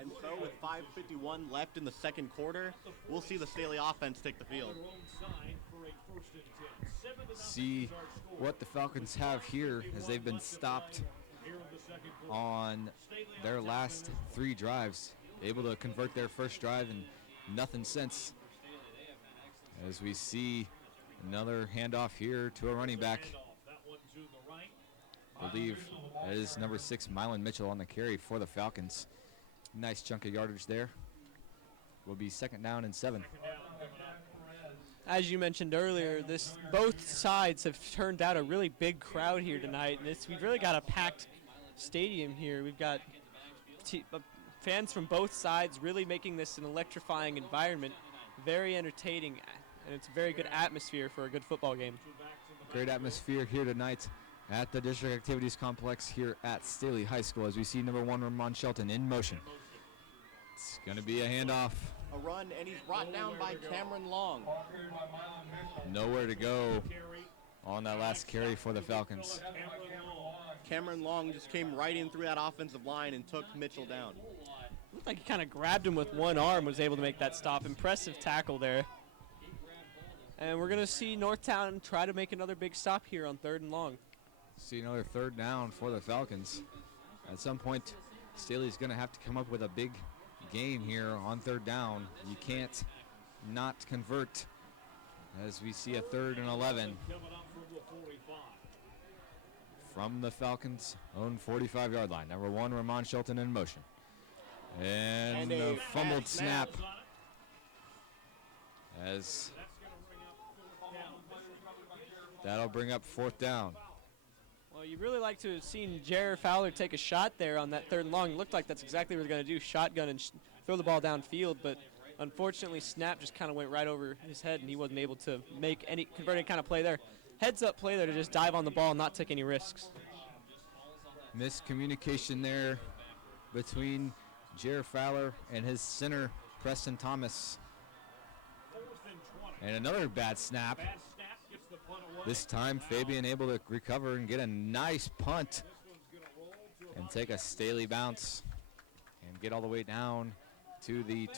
And so with 5:51 left in the 2nd quarter, we'll see the Staley offense take the field. See what the Falcons have here, as they've been stopped on their last 3 drives, able to convert their first drive and nothing since. As we see another handoff here to a running back. I believe that is number 6 Mylan Mitchell on the carry for the Falcons. Nice chunk of yardage there. Will be 2nd down and 7. As you mentioned earlier, both sides have turned out a really big crowd here tonight. And we've really got a packed stadium here. We've got fans from both sides really making this an electrifying environment, very entertaining, and it's a very good atmosphere for a good football game. Great atmosphere here tonight at the District Activities Complex here at Staley High School, as we see number 1 Ramon Shelton in motion. It's going to be a handoff a run, and he's brought down by Cameron Long. Ball carried by Milan Mitchell. Nowhere to go on that last carry for the Falcons. Cameron Long just came right in through that offensive line and took Mitchell down. Looked like he kind of grabbed him with one arm, was able to make that stop. Impressive tackle there. And we're going to see Northtown try to make another big stop here on 3rd and long. See another 3rd down for the Falcons. At some point, Staley's going to have to come up with a big gain here on 3rd down. You can't not convert as we see a 3rd and 11 from the Falcons' own 45-yard line. Number 1, Ramon Shelton in motion. And a fumbled snap as that'll bring up 4th down. Well, you really like to have seen Jared Fowler take a shot there on that 3rd and long. It looked like that's exactly what they're going to do, shotgun and throw the ball downfield, but unfortunately snap just kind of went right over his head and he wasn't able to convert any kind of play there. Heads up play there to just dive on the ball and not take any risks. Miscommunication there between Jared Fowler and his center, Preston Thomas. And another bad snap. This time, Fabian able to recover and get a nice punt and take a Staley bounce and get all the way down to the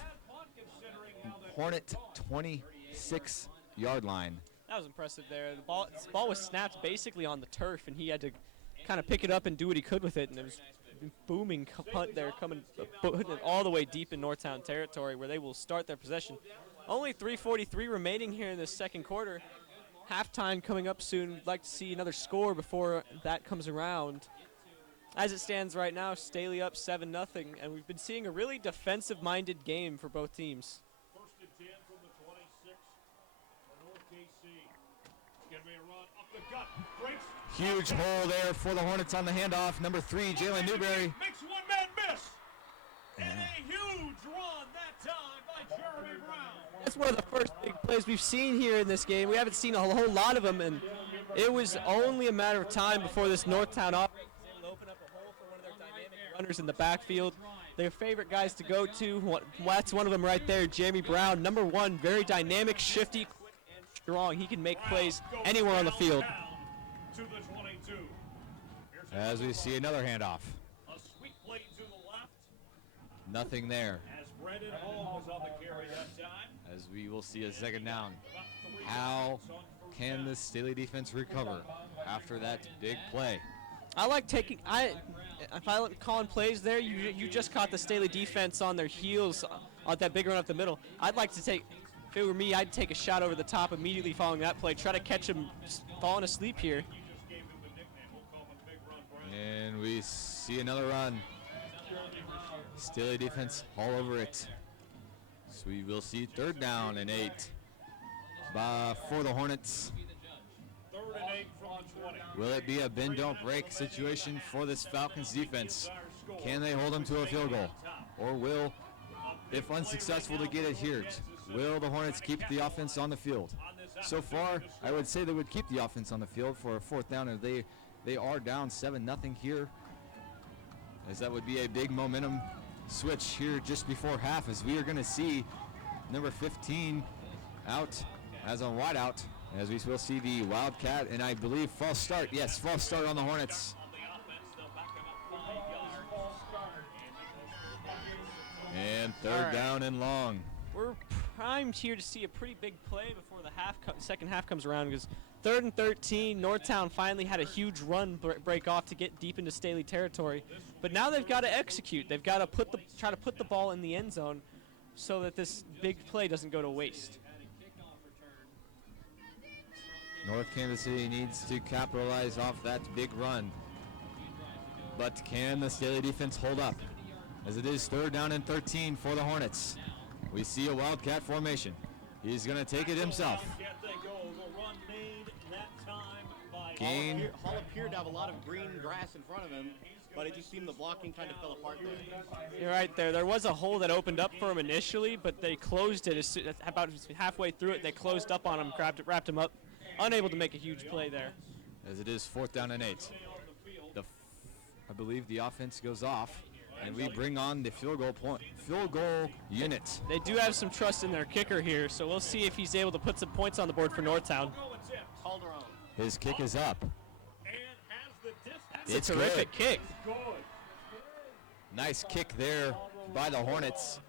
Hornet 26-yard line. That was impressive there. The ball was snapped basically on the turf, and he had to kind of pick it up and do what he could with it, and it was a booming punt there, putting it all the way deep in Northtown territory where they will start their possession. Only 3:43 remaining here in this 2nd quarter. Halftime coming up soon. We'd like to see another score before that comes around. As it stands right now, Staley up 7-0, and we've been seeing a really defensive-minded game for both teams. 1st and 10 from the 26 for North KC. It's going to be a run up the gut. Breaks. Huge hole there for the Hornets on the handoff. Number 3, Jalen Newberry. Makes one man miss. And a huge run that time by Jeremy Brown. That's one of the first big plays we've seen here in this game. We haven't seen a whole lot of them, and it was only a matter of time before this Northtown offense was able to open up a hole for one of their dynamic runners in the backfield. Their favorite guys to go to, that's one of them right there, Jeremy Brown. Number 1, very dynamic, shifty, quick, and strong. He can make plays anywhere on the field. To the 22. As we see another handoff. A sweep play to the left. Nothing there. As Brandon Hall was on the carry that time. As we will see a 2nd down. How can the Staley defense recover after that big play? I like taking if I calling plays there, you just caught the Staley defense on their heels on that big run up the middle. I'd like to take, if it were me, I'd take a shot over the top immediately following that play, try to catch him falling asleep here. And we see another run. Staley defense all over it. So we will see 3rd down and 8 for the Hornets. 3rd and 8 from the 20. Will it be a bend don't break situation for this Falcons defense? Can they hold them to a field goal? Or will, if unsuccessful to get it here, will the Hornets keep the offense on the field? So far, I would say they would keep the offense on the field for a 4th down, and they are down 7-0 here, as that would be a big momentum switch here just before half, as we are going to see number 15 out as a wideout, as we will see the Wildcat, and I believe false start. Yes, false start on the Hornets. And 3rd down and long. We're primed here to see a pretty big play before the second half comes around, because 3rd and 13, Northtown finally had a huge run break off to get deep into Staley territory. But now they've got to execute. They've got to try to put the ball in the end zone so that this big play doesn't go to waste. North Kansas City needs to capitalize off that big run. But can the Staley defense hold up? As it is 3rd down and 13 for the Hornets. We see a Wildcat formation. He's going to take it himself. Gain. Hall appeared to have a lot of green grass in front of him, but it just seemed the blocking kind of fell apart there. You're right there. There was a hole that opened up for him initially, but they closed it about halfway through it. They closed up on him, wrapped him up, unable to make a huge play there. As it is 4th down and 8. I believe the offense goes off. And we bring on the field goal unit. They do have some trust in their kicker here, so we'll see if he's able to put some points on the board for Northtown. Calderon. His kick is up. And has the distance. It's a terrific kick. Good. Nice kick there by the Hornets.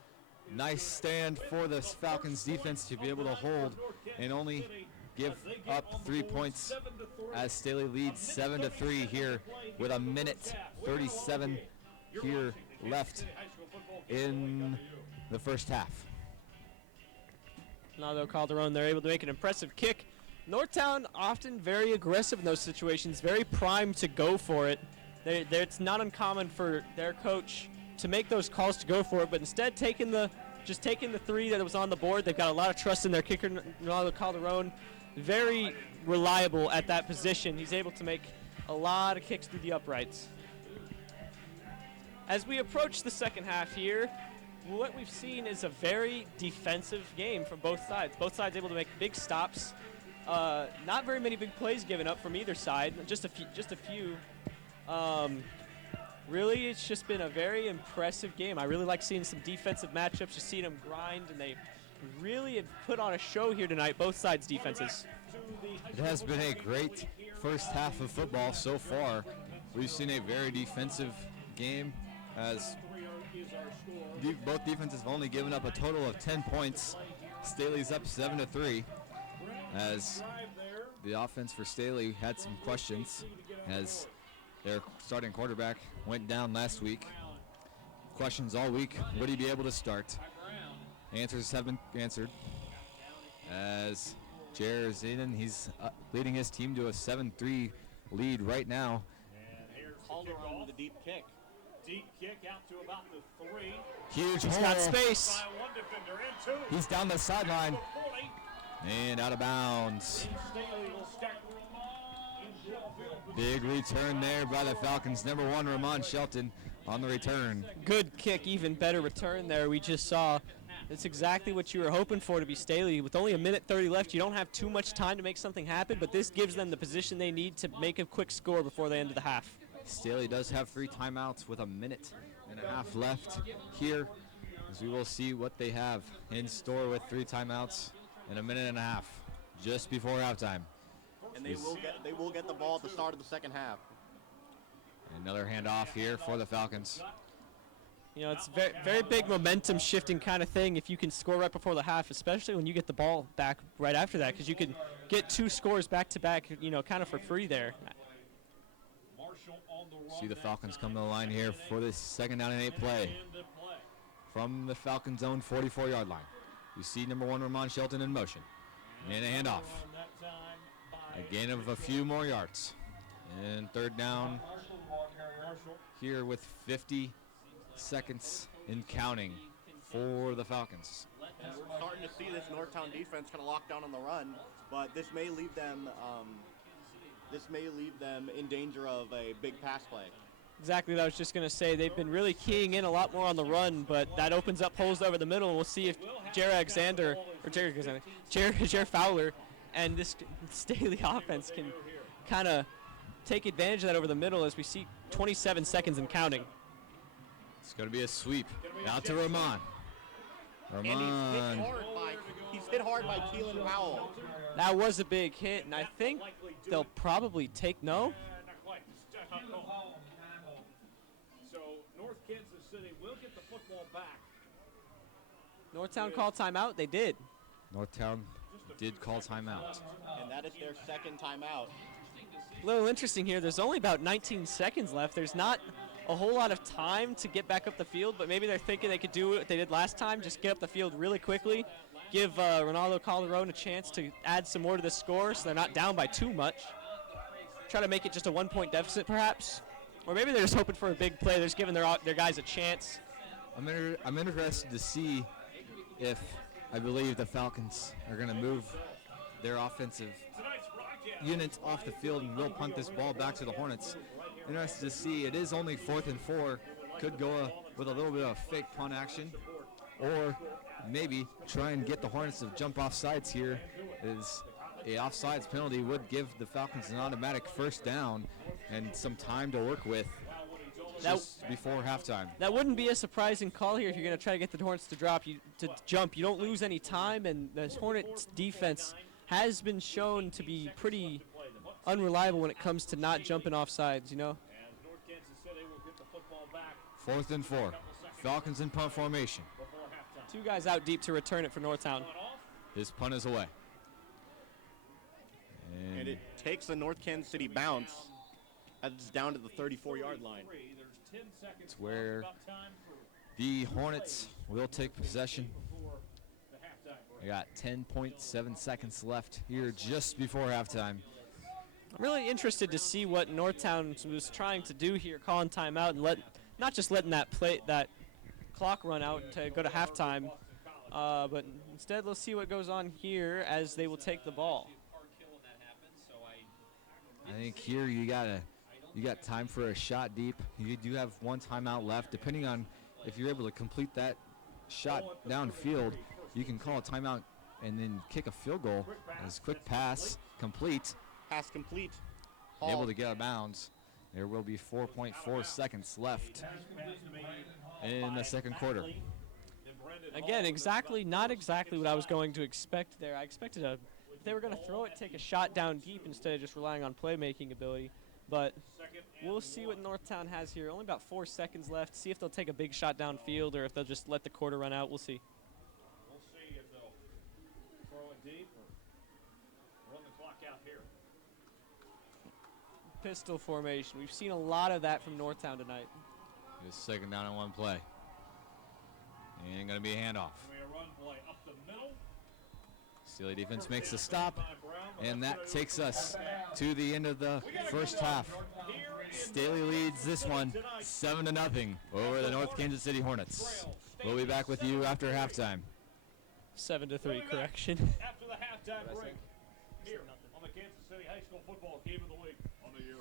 Nice stand for the Falcons defense to be able to hold and only give up 3 points as Staley leads 7-3 here with a minute 37 here left in the first half. Ronaldo Calderon, they're able to make an impressive kick. Northtown often very aggressive in those situations, very primed to go for it. It's not uncommon for their coach to make those calls to go for it, but instead taking the three that was on the board. They've got a lot of trust in their kicker, Ronaldo Calderon. Very reliable at that position. He's able to make a lot of kicks through the uprights. As we approach the second half here, what we've seen is a very defensive game from both sides. Both sides able to make big stops. Not very many big plays given up from either side. Just a few. Really, it's just been a very impressive game. I really like seeing some defensive matchups, just seeing them grind, and they really have put on a show here tonight, both sides' defenses. It has been a great first half of football so far. We've seen a very defensive game as both defenses have only given up a total of 10 points. Staley's up 7-3 as the offense for Staley had some questions as their starting quarterback went down last week. Questions all week. Would he be able to start? Answers have been answered. As Jared Zayden, he's leading his team to a 7-3 lead right now. And here's Calderon with a deep kick. deep kick out to about the 3. Huge He's hole. got space. By one defender in 2. He's down the sideline The 40. and out of bounds. Staley will start. Big return there by the Falcons. Number 1, Ramon Shelton on the return. Good kick, even better return there. We just saw that's exactly what you were hoping for to be Staley. With only a minute 30 left, you don't have too much time to make something happen, but this gives them the position they need to make a quick score before the end of the half. Staley does have 3 timeouts with a minute and a half left here, as we will see what they have in store with 3 timeouts and a minute and a half just before halftime. And they will get the ball at the start of the second half. Another handoff here for the Falcons. You know, it's very, very big momentum shifting kind of thing if you can score right before the half, especially when you get the ball back right after that, because you can get 2 scores back to back, you know, kind of for free there. See the Falcons come to the line here for this second down and 8 play from the Falcons' own 44-yard line. You see number 1 Ramon Shelton in motion. And a handoff. A gain of a few more yards. And third down here with 50 seconds in counting for the Falcons. And we're starting to see this Northtown defense kind of lock down on the run, but this may leave them in danger of a big pass play. Exactly what I was just going to say. They've been really keying in a lot more on the run, but that opens up holes over the middle, and we'll see if Jared Fowler and this Staley offense can kind of take advantage of that over the middle as we see 27 seconds and counting. It's going to be a sweep. Out to Ramon. And he's hit hard by Keelan Powell. That was a big hit, and I think they'll probably take no. Not quite. So North Kansas City will get the football back. Northtown called timeout. They did. Northtown did call timeout. And that is their second timeout. A little interesting here. There's only about 19 seconds left. There's not a whole lot of time to get back up the field, but maybe they're thinking they could do what they did last time, just get up the field really quickly, give Ronaldo Calderon a chance to add some more to the score so they're not down by too much. Try to make it just a 1-point deficit, perhaps. Or maybe they're just hoping for a big play. They're just giving their guys a chance. I'm interested to see if I believe the Falcons are going to move their offensive units off the field and will punt this ball back to the Hornets. Interested to see. It is only 4th and 4. Could go with a little bit of fake punt action, or maybe try and get the Hornets to jump off sides here. Is a offsides penalty would give the Falcons an automatic first down and some time to work with just before halftime. That wouldn't be a surprising call here if you're going to try to get the Hornets to jump. You don't lose any time, and the Hornets defense has been shown to be pretty unreliable when it comes to not jumping off sides, you know? As North Kansas City will get the football back 4th and 4. Falcons in punt formation. before halftime. 2 guys out deep to return it for Northtown. His punt is away. And it takes a North Kansas City bounce. It's down to the 34-yard line. There's 10 seconds It's where about time for the Hornets will take possession. before the halftime break. I got 10.7 seconds left here just before halftime. I'm really interested to see what Northtown was trying to do here, calling timeout and not just letting that clock run out to go to halftime, but instead let's see what goes on here as they will take the ball. I think here you got time for a shot deep. You do have 1 timeout left. Depending on if you're able to complete that shot downfield, you can call a timeout and then kick a field goal. As quick pass complete. Pass complete. Able to get out of bounds. There will be 4.4 seconds left in the second quarter. Again, not exactly what I was going to expect there. I expected if they were going to throw it, take a shot down deep instead of just relying on playmaking ability. But we'll see what Northtown has here. Only about 4 seconds left. See if they'll take a big shot downfield or if they'll just let the quarter run out. We'll see. We'll see if they'll throw it deep or run the clock out here. Pistol formation. We've seen a lot of that from Northtown tonight. Just second down on 1 play. And going to be a handoff. A run play up the middle. Staley defense makes the stop, and that takes us to the end of the first half. Staley leads this one 7-0 over the North Kansas City Hornets. We'll be back with you after halftime. 7-3, correction. After the halftime break, here on the Kansas City High School Football Game of the Week on the U.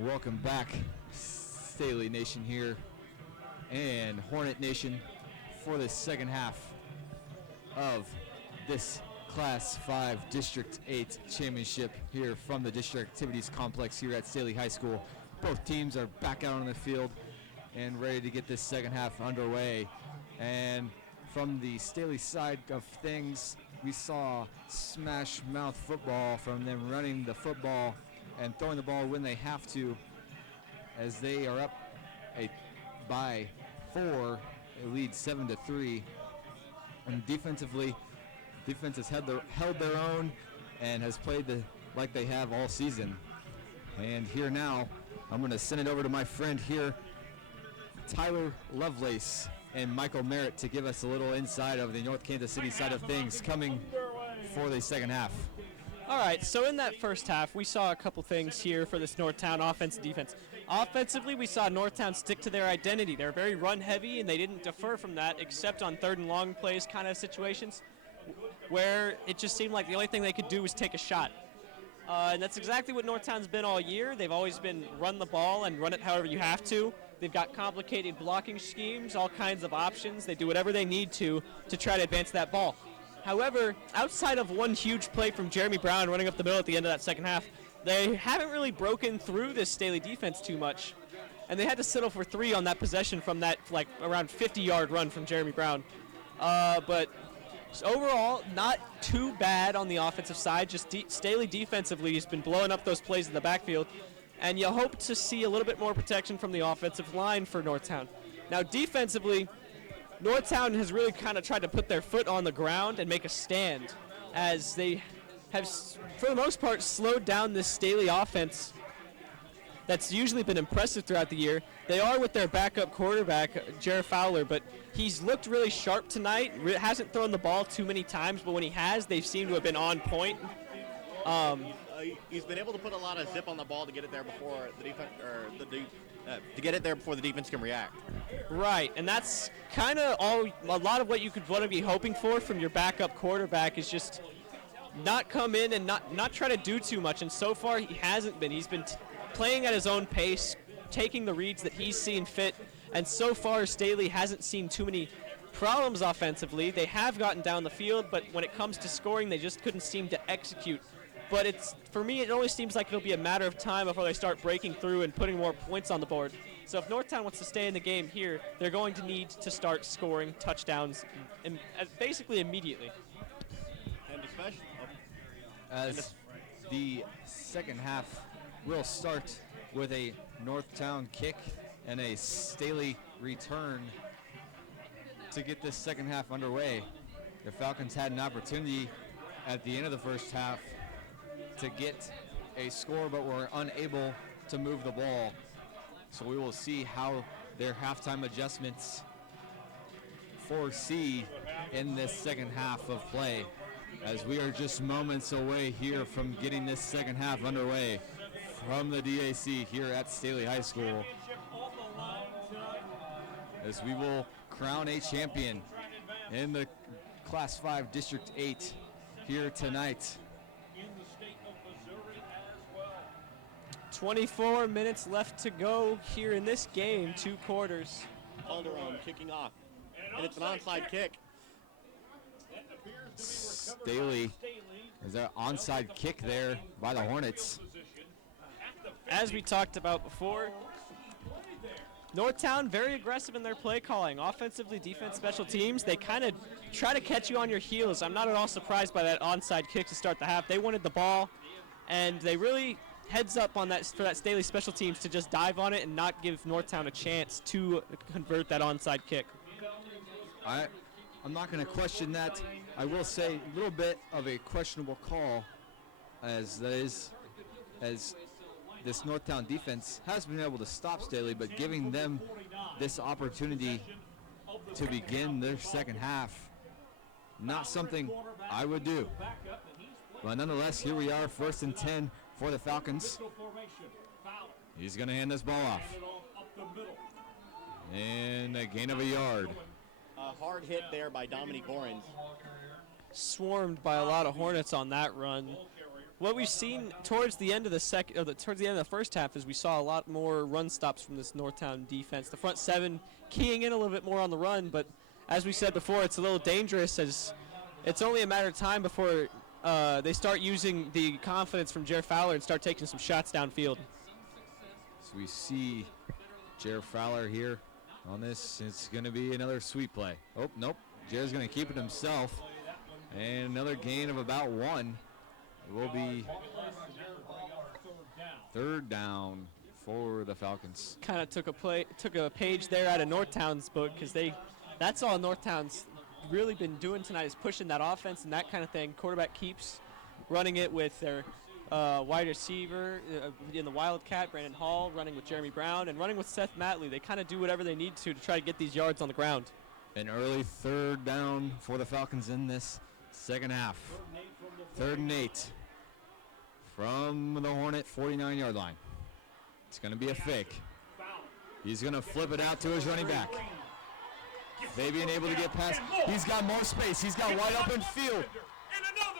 Welcome back, Staley Nation here and Hornet Nation, for the second half of this Class 5 District 8 Championship here from the District Activities Complex here at Staley High School. Both teams are back out on the field and ready to get this second half underway. And from the Staley side of things, we saw smash mouth football from them, running the football and throwing the ball when they have to, as they are up by 4. They lead 7-3. And defensively, defense has held their own and has played like they have all season. And here now, I'm going to send it over to my friend here, Tyler Lovelace and Michael Merritt, to give us a little insight of the North Kansas City side of things coming for the second half. All right, so in that first half, we saw a couple things here for this Northtown offense and defense. Offensively, we saw Northtown stick to their identity. They're very run-heavy, and they didn't defer from that except on third and long plays kind of situations where it just seemed like the only thing they could do was take a shot. And that's exactly what Northtown's been all year. They've always been run the ball and run it however you have to. They've got complicated blocking schemes, all kinds of options. They do whatever they need to try to advance that ball. However, outside of one huge play from Jeremy Brown running up the middle at the end of that second half, they haven't really broken through this Staley defense too much. And they had to settle for 3 on that possession from that around 50-yard run from Jeremy Brown. But overall, not too bad on the offensive side. Just Staley defensively has been blowing up those plays in the backfield. And you hope to see a little bit more protection from the offensive line for Northtown. Now, defensively, Northtown has really kind of tried to put their foot on the ground and make a stand, as they have, for the most part, slowed down this Staley offense that's usually been impressive throughout the year. They are with their backup quarterback, Jared Fowler, but he's looked really sharp tonight. Hasn't thrown the ball too many times, but when he has, they seem to have been on point. He's been able to put a lot of zip on the ball to get it there before the defense, to get it there before the defense can react. Right, and that's kind of a lot of what you could want to be hoping for from your backup quarterback, is just not come in and not try to do too much. And so far, he hasn't been. He's been playing at his own pace, taking the reads that he's seen fit. And so far, Staley hasn't seen too many problems offensively. They have gotten down the field, but when it comes to scoring, they just couldn't seem to execute. But for me, it always seems like it'll be a matter of time before they start breaking through and putting more points on the board. So if Northtown wants to stay in the game here, they're going to need to start scoring touchdowns basically immediately. And especially as the second half will start with a Northtown kick and a Staley return to get this second half underway. The Falcons had an opportunity at the end of the first half to get a score, but were unable to move the ball. So we will see how their halftime adjustments foresee in this second half of play, as we are just moments away here from getting this second half underway from the DAC here at Staley High School, as we will crown a champion in the Class 5 District 8 here tonight. 24 minutes left to go here in this game, 2 quarters. Calderon kicking off, and it's an onside kick. Staley is an onside kick there by the Hornets. As we talked about before, Northtown very aggressive in their play calling. Offensively, defense, special teams, they kind of try to catch you on your heels. I'm not at all surprised by that onside kick to start the half. They wanted the ball, and they really heads up on that for that Staley special teams to just dive on it and not give Northtown a chance to convert that onside kick. I'm not going to question that. I will say a little bit of a questionable call, as this Northtown defense has been able to stop Staley, but giving them this opportunity to begin their second half, not something I would do. But nonetheless, here we are, 1st and 10 for the Falcons. He's going to hand this ball off. And a gain of a yard. A hard hit there by Dominique Gorins. Swarmed by a lot of Hornets on that run. what we've seen towards the end of the first half is we saw a lot more run stops from this Northtown defense. The front seven keying in a little bit more on the run, but as we said before, it's a little dangerous as it's only a matter of time before they start using the confidence from Jer Fowler and start taking some shots downfield. So we see Jer Fowler here on this. It's going to be another sweep play. Oh, nope. Jer's going to keep it himself. And another gain of about 1. It will be third down for the Falcons. Kind of took a page there out of Northtown's book because that's all Northtown's really been doing tonight is pushing that offense and that kind of thing. Quarterback keeps running it with their wide receiver in the Wildcat, Brandon Hall, running with Jeremy Brown, and running with Seth Matley. They kind of do whatever they need to try to get these yards on the ground. An early third down for the Falcons in this second half. 3rd and 8 from the Hornet 49-yard line. It's going to be a fake. He's going to flip it out to his running back. They being able to get past. He's got more space. He's got wide open field.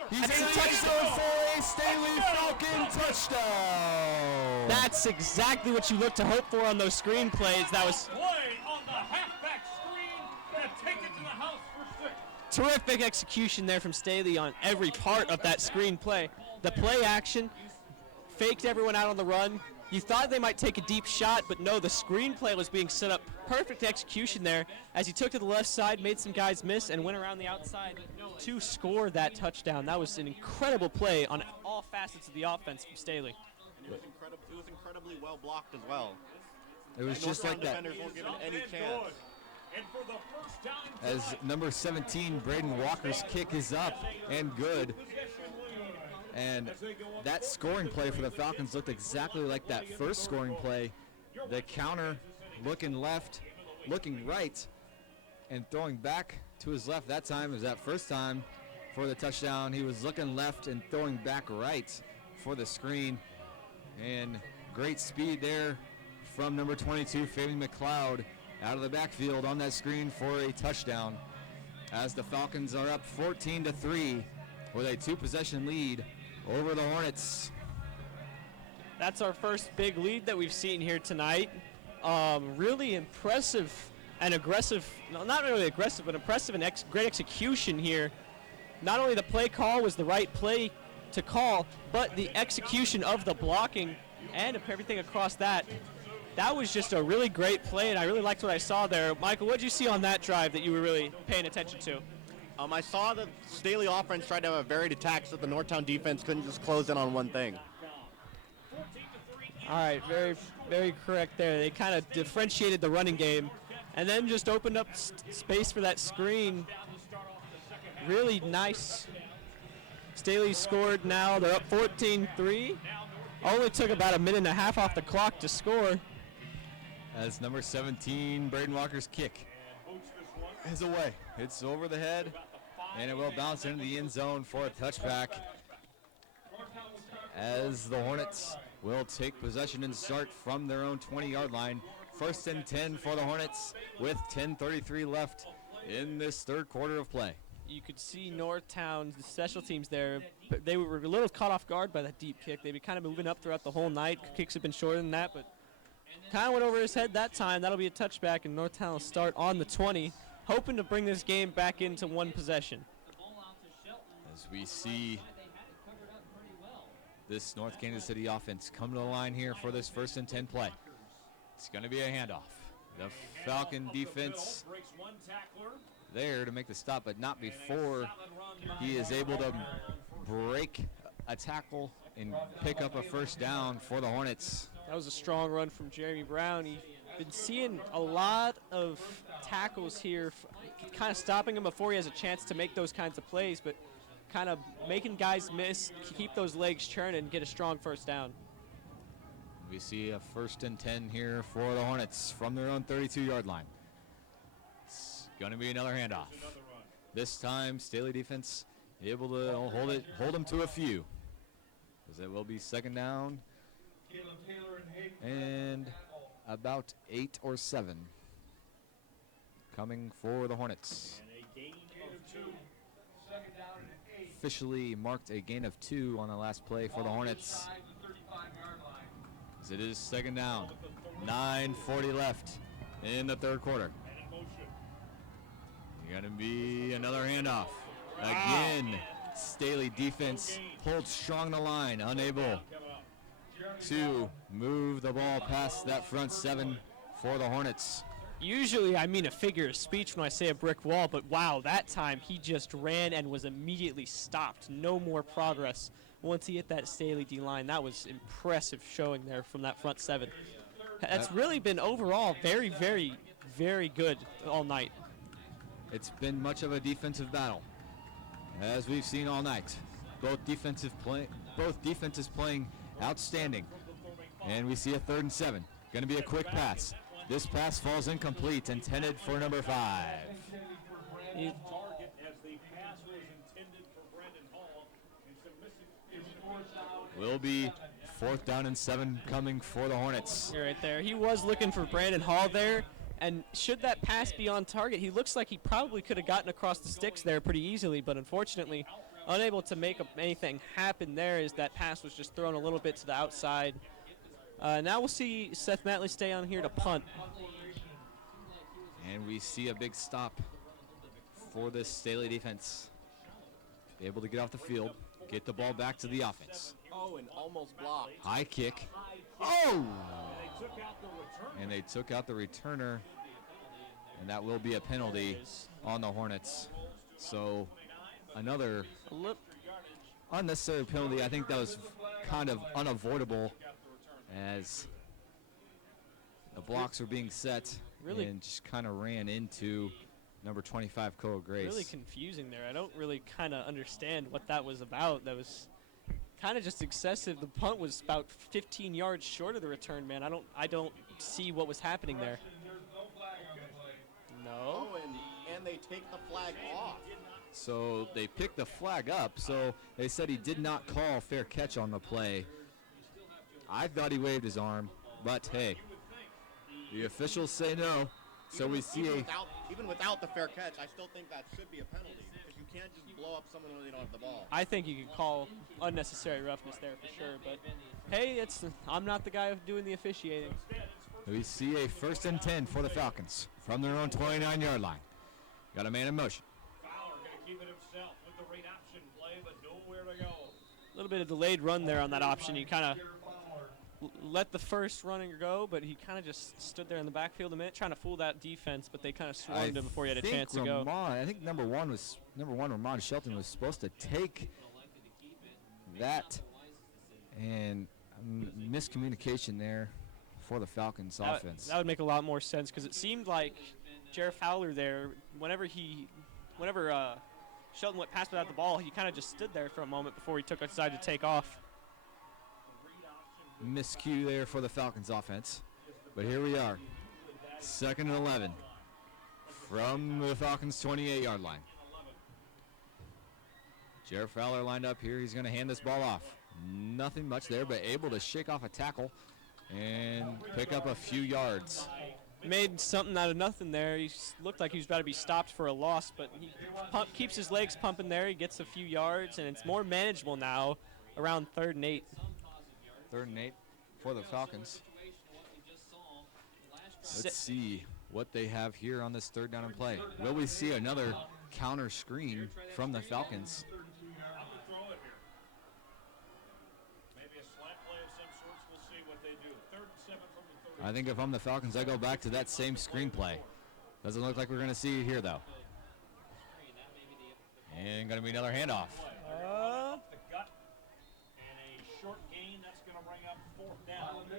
He's in touchdown for a Staley Falcon touchdown. That's exactly what you look to hope for on those screen plays. That was Play on the halfback screen. Gonna take it to the house for 6. terrific execution there from Staley on every part of that screen play. The play action faked everyone out on the run. You thought they might take a deep shot, but no, the screenplay was being set up. Perfect execution there as he took to the left side, made some guys miss, and went around the outside to score that touchdown. That was an incredible play on all facets of the offense from Staley. And it was incredibly well blocked as well. It was just like that. Defenders weren't given any chance. And for the first time As number 17, Braden Walker's kick is up and good. And that scoring play for the Falcons looked exactly like that first scoring play. The counter looking left, looking right, and throwing back to his left. That time was that first time for the touchdown. He was looking left and throwing back right for the screen. And great speed there from number 22, Fabian McLeod, out of the backfield on that screen for a touchdown. As the Falcons are up 14-3 with a 2-possession lead over the Hornets. That's our first big lead that we've seen here tonight. Really impressive and aggressive, no, not really aggressive, but impressive and great execution here. Not only the play call was the right play to call, but the execution of the blocking and of everything across that. That was just a really great play, and I really liked what I saw there. Michael, what did you see on that drive that you were really paying attention to? I saw the Staley offense tried to have a varied attack so the Northtown defense couldn't just close in on one thing. All right, very, very correct there. They kind of differentiated the running game and then just opened up space for that screen. Really nice. Staley scored now. They're up 14-3. Only took about a minute and a half off the clock to score. As number 17, Braden Walker's kick is away. It's over the head, and it will bounce into the end zone for a touchback. As the Hornets will take possession and start from their own 20-yard line. 1st and 10 for the Hornets with 10:33 left in this third quarter of play. You could see Northtown's special teams there. But they were a little caught off guard by that deep kick. They've been kind of moving up throughout the whole night. Kicks have been shorter than that, but kind of went over his head that time. That'll be a touchback, and Northtown will start on the 20, hoping to bring this game back into one possession. As we see this North Kansas City offense come to the line here for this 1st and 10 play. It's going to be a handoff. The Falcon defense there to make the stop, but not before he is able to break a tackle and pick up a first down for the Hornets. That was a strong run from Jeremy Brown. He's been seeing a lot of tackles here, kind of stopping him before he has a chance to make those kinds of plays, but kind of making guys miss, keep those legs churning, get a strong first down. We see a 1st and 10 here for the Hornets from their own 32-yard line. It's going to be another handoff. This time, Staley defense able to hold them to a few, as it will be 2nd down and about 8 or 7 coming for the Hornets. and a gain of 2. 2nd down and 8. officially marked a gain of 2 on the last play for the Hornets. As it is second down. 9:40 left in the third quarter. Going to be another handoff. Again, Staley defense pulled strong the line, unable to move the ball past that front 7 for the Hornets. Usually I mean a figure of speech when I say a brick wall, but wow, that time he just ran and was immediately stopped. No more progress once he hit that Staley D-line. That was impressive showing there from that front 7. That's really been overall very, very, very good all night. It's been much of a defensive battle, as we've seen all night. Both defenses playing outstanding. And we see a 3rd and 7. Going to be a quick pass. This pass falls incomplete, intended for number 5. Will be 4th down and 7 coming for the Hornets. You're right there. He was looking for Brandon Hall there, and should that pass be on target, he looks like he probably could have gotten across the sticks there pretty easily, but unfortunately unable to make anything happen there, as that pass was just thrown a little bit to the outside. Now we'll see Seth Matley stay on here to punt. And we see a big stop for this Staley defense. Able to get off the field, get the ball back to the offense. Oh, and almost blocked. High kick. Oh! And they took out the returner, and that will be a penalty on the Hornets. So another unnecessary penalty. I think that was kind of unavoidable, as the blocks were being set and just kind of ran into number 25, Cole Grace. Really confusing there. I don't really kind of understand what that was about. That was kind of just excessive. The punt was about 15 yards short of the return, man. I don't see what was happening there. No. Oh, and they take the flag off. So they picked the flag up. So they said he did not call fair catch on the play. I thought he waved his arm, but hey, the officials say no. So we see even without the fair catch, I still think that should be a penalty, because you can't just blow up someone when they don't have the ball. I think you could call unnecessary roughness there for sure, but hey, I'm not the guy doing the officiating. We see a 1st and 10 for the Falcons from their own 29-yard line. Got a man in motion. Fowler going to keep it himself with the right option play, but nowhere to go. A little bit of delayed run there on that option. He kind of let the first runner go, but he kind of just stood there in the backfield a minute trying to fool that defense, but they kind of swarmed him before he had a chance to go. I think number one, Ramon Shelton, was supposed to take that, and miscommunication there for the Falcons offense. That would make a lot more sense, because it seemed like Jared Fowler there, whenever Shelton went past without the ball, he kind of just stood there for a moment before he decided to take off. Miscue there for the Falcons offense. But here we are. 2nd and 11 from the Falcons 28-yard line. Jared Fowler lined up here. He's going to hand this ball off. Nothing much there, but able to shake off a tackle and pick up a few yards. Made something out of nothing there. He looked like he was about to be stopped for a loss, but he keeps his legs pumping there. He gets a few yards, and it's more manageable now around 3rd and 8. 3rd and 8 for the Falcons. Let's see what they have here on this 3rd down and play. Will we see another counter screen from the Falcons? I think if I'm the Falcons, I go back to that same screenplay. Doesn't look like we're going to see it here, though. And going to be another handoff.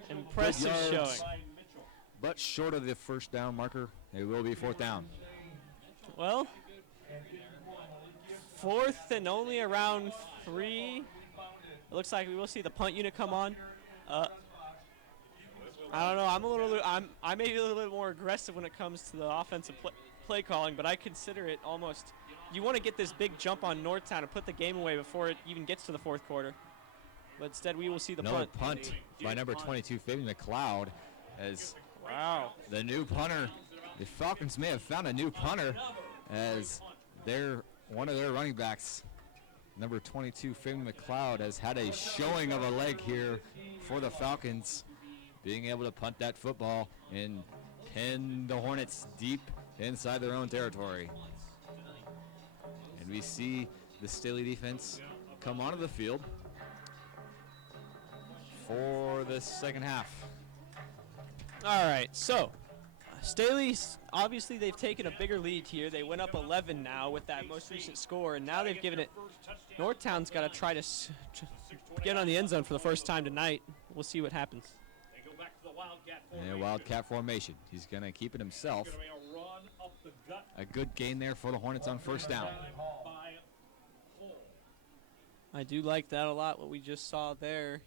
Impressive showing. But short of the 1st down marker, it will be 4th down. Well, 4th and only around 3. It looks like we will see the punt unit come on. I don't know. I may be a little bit more aggressive when it comes to the offensive play calling, but I consider it almost. You want to get this big jump on Northtown and put the game away before it even gets to the 4th quarter. But instead, we will see the punt by number 22, Fabian McLeod, as the new punter. The Falcons may have found a new punter, as one of their running backs Number 22, Family McLeod, has had a showing of a leg here for the Falcons, being able to punt that football and pin the Hornets deep inside their own territory. And we see the Staley defense come onto the field for the second half. All right, so Staley's, obviously they've taken a bigger lead here. They went up 11 now with that most recent score, and now they've given it. Northtown's got to try to get on the end zone for the first time tonight. We'll see what happens. And Wildcat formation. He's going to keep it himself. A good gain there for the Hornets on first down. I do like that a lot, what we just saw there.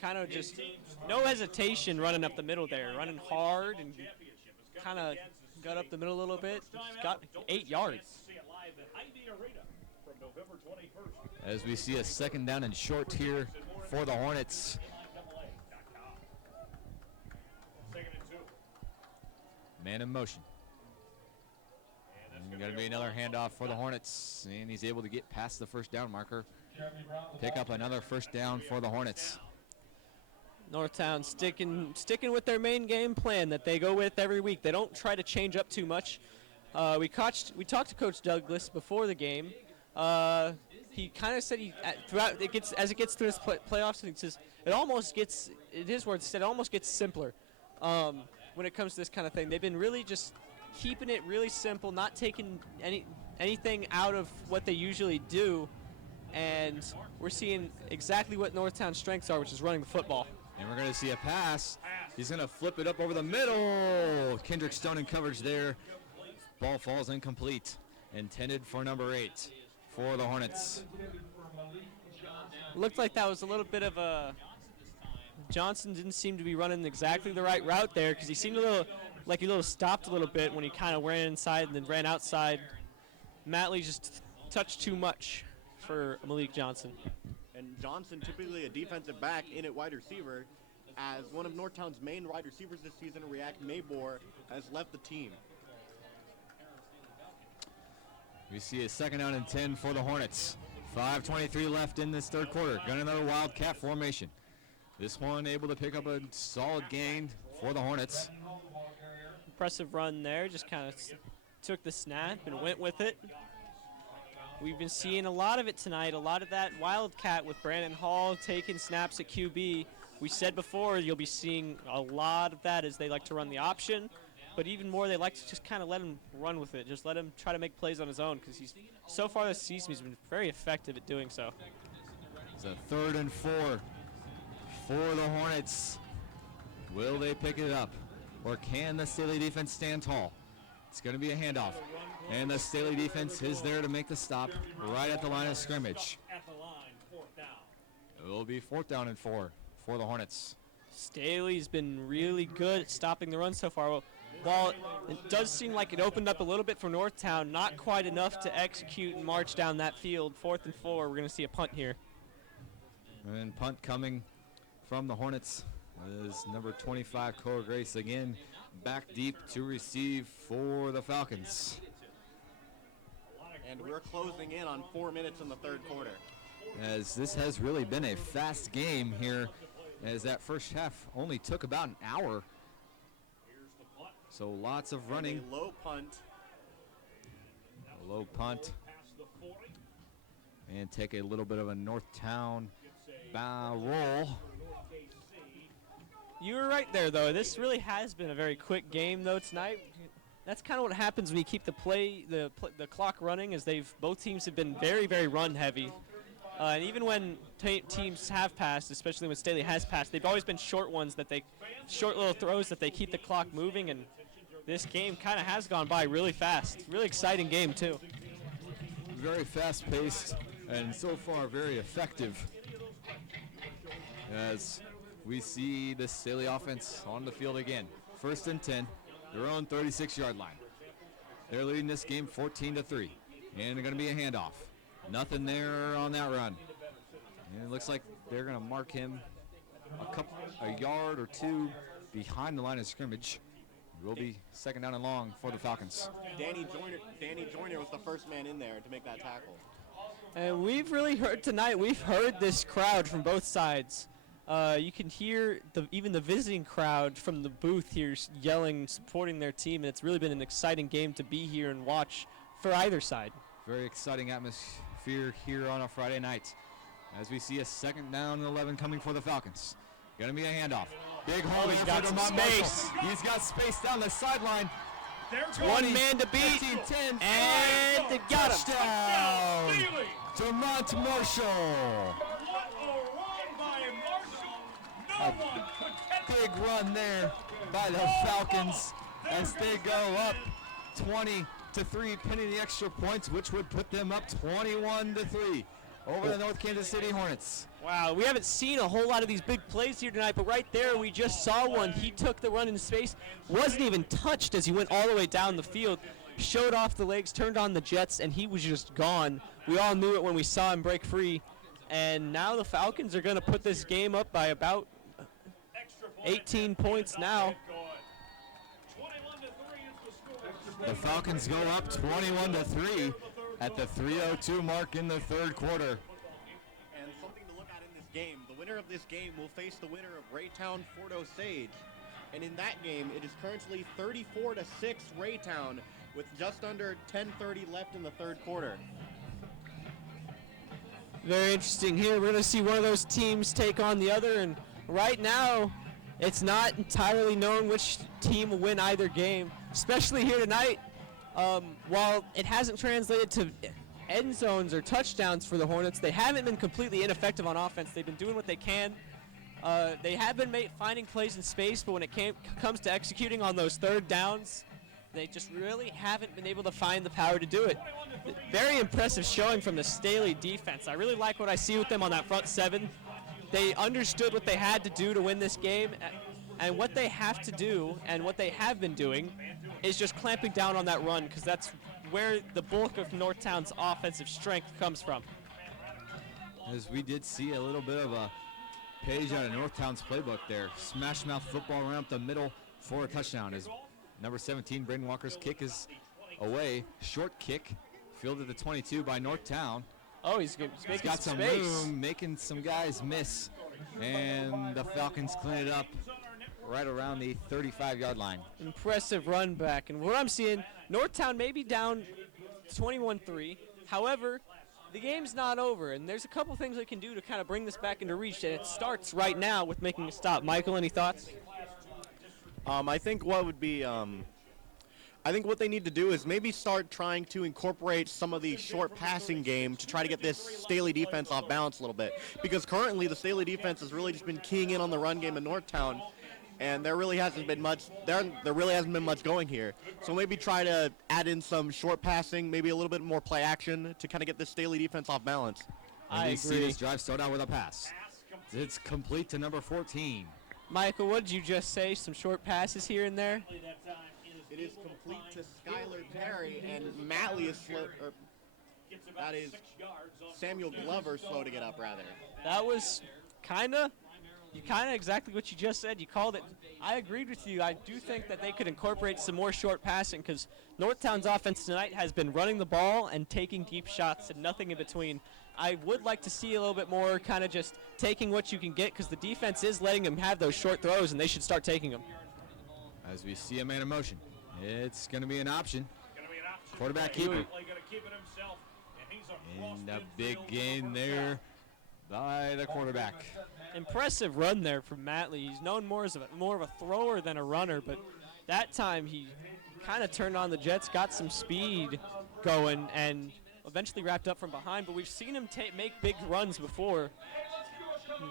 Kind of just no hesitation running up the middle there, running hard and kind of got up the middle a little bit. Got 8 yards. As we see a second down and short here for the Hornets. Man in motion. Going to be another handoff for the Hornets, and he's able to get past the first down marker. Pick up another first down for the Hornets. Northtown sticking with their main game plan that they go with every week. They don't try to change up too much. We talked to Coach Douglas before the game. He kind of said as it gets through his playoffs, he says it almost gets, in his words, said it almost gets simpler when it comes to this kind of thing. They've been really just keeping it really simple, not taking anything out of what they usually do, and we're seeing exactly what Northtown's strengths are, which is running the football. And we're going to see a pass. He's going to flip it up over the middle. Kendrick Stone in coverage there. Ball falls incomplete. Intended for number 8 for the Hornets. Looked like that was a little bit of a... Johnson didn't seem to be running exactly the right route there, because he seemed he stopped a little bit when he kind of ran inside and then ran outside. Matley just touched too much for Malik Johnson. And Johnson, typically a defensive back in at wide receiver, as one of Northtown's main wide receivers this season, React Maybor, has left the team. We see a second down and 10 for the Hornets. 5:23 left in this third quarter. Got another Wildcat formation. This one able to pick up a solid gain for the Hornets. Impressive run there, just kind of took the snap and went with it. We've been seeing a lot of it tonight, a lot of that Wildcat with Brandon Hall taking snaps at QB. We said before you'll be seeing a lot of that as they like to run the option, but even more they like to just kind of let him run with it, just let him try to make plays on his own, because so far this season he's been very effective at doing so. It's a 3rd and 4 for the Hornets. Will they pick it up, or can the Staley defense stand tall? It's going to be a handoff. And the Staley defense is there to make the stop right at the line of scrimmage. It will be 4th down and 4 for the Hornets. Staley's been really good at stopping the run so far. While it does seem like it opened up a little bit for Northtown, not quite enough to execute and march down that field. 4th and 4, we're going to see a punt here. And punt coming from the Hornets is number 25, Cora Grace, again back deep to receive for the Falcons. And we're closing in on 4 minutes in the third quarter. As this has really been a fast game here, as that first half only took about an hour. So lots of running. And a low punt. A low punt. And take a little bit of a Northtown roll. You were right there, though. This really has been a very quick game, though, tonight. That's kind of what happens when you keep the clock running, is both teams have been very, very run heavy. And even when teams have passed, especially when Staley has passed, they've always been short ones, short little throws that they keep the clock moving. And this game kind of has gone by really fast. Really exciting game, too. Very fast-paced and so far very effective. As we see the Staley offense on the field again. 1st and 10. Their own 36-yard line. They're leading this game 14-3. And they're going to be a handoff. Nothing there on that run. And it looks like they're going to mark him a yard or two behind the line of scrimmage. It will be 2nd down and long for the Falcons. Danny Joyner was the first man in there to make that tackle. And we've really heard tonight, we've heard this crowd from both sides. You can hear even the visiting crowd from the booth here yelling, supporting their team, and it's really been an exciting game to be here and watch for either side. Very exciting atmosphere here on a Friday night as we see a 2nd down and 11 coming for the Falcons. Going to be a handoff. Big hole he's here got for some DeMont space. Marshall. He's got space down the sideline. One man to beat, 15, 10, and they got him. Touchdown! DeMont Marshall. What a run by Marshall. No one could catch Big run there by the Falcons as they go up 20-3, pinning the extra points, which would put them up 21-3 over the North Kansas City Hornets. Wow, we haven't seen a whole lot of these big plays here tonight, but right there we just saw one. He took the run in space, wasn't even touched as he went all the way down the field, showed off the legs, turned on the jets, and he was just gone. We all knew it when we saw him break free, and now the Falcons are going to put this game up by about 18 points now. The Falcons go up 21-3 at the 3:02 mark in the 3rd quarter. And something to look at in this game, the winner of this game will face the winner of Raytown Fort Osage. And in that game, it is currently 34-6 Raytown with just under 10:30 left in the 3rd quarter. Very interesting here. We're going to see one of those teams take on the other, and right now it's not entirely known which team will win either game, especially here tonight. While it hasn't translated to end zones or touchdowns for the Hornets, they haven't been completely ineffective on offense. They've been doing what they can. They have been finding plays in space, but when it comes to executing on those 3rd downs, they just really haven't been able to find the power to do it. Very impressive showing from the Staley defense. I really like what I see with them on that front 7. They understood what they had to do to win this game, and what they have to do and what they have been doing is just clamping down on that run, because that's where the bulk of Northtown's offensive strength comes from. As we did see a little bit of a page out of Northtown's playbook there. Smash mouth football around up the middle for a touchdown. As number 17, Braden Walker's kick is away. Short kick, fielded at the 22 by Northtown. Oh, he's making got some space. room, making some guys miss, and the Falcons clean it up right around the 35-yard line. Impressive run back. And what I'm seeing, Northtown may be down 21-3. However, the game's not over, and there's a couple things they can do to kind of bring this back into reach, and it starts right now with making a stop. Michael, any thoughts? I think what would be, I think what they need to do is maybe start trying to incorporate some of the short passing game to try to get this Staley defense off balance a little bit. Because currently the Staley defense has really just been keying in on the run game in Northtown, and there really hasn't been much. There really hasn't been much going here. So maybe try to add in some short passing, maybe a little bit more play action to kind of get this Staley defense off balance. And we see this drive start out with a pass. It's complete to number 14. Michael, what did you just say? Some short passes here and there? It is complete to Skylar Perry, and Matley is slow. That is Samuel Glover slow to get up, rather. That was kind of exactly what you just said. You called it. I agreed with you. I do think that they could incorporate some more short passing, because Northtown's offense tonight has been running the ball and taking deep shots and nothing in between. I would like to see a little bit more kind of just taking what you can get, because the defense is letting them have those short throws, and they should start taking them. As we see a man in motion, it's going to be an option. Quarterback keeper. And a big gain there by the quarterback. Impressive run there from Matley. He's known more of a thrower than a runner, but that time he kind of turned on the jets, got some speed going, and eventually wrapped up from behind. But we've seen him make big runs before.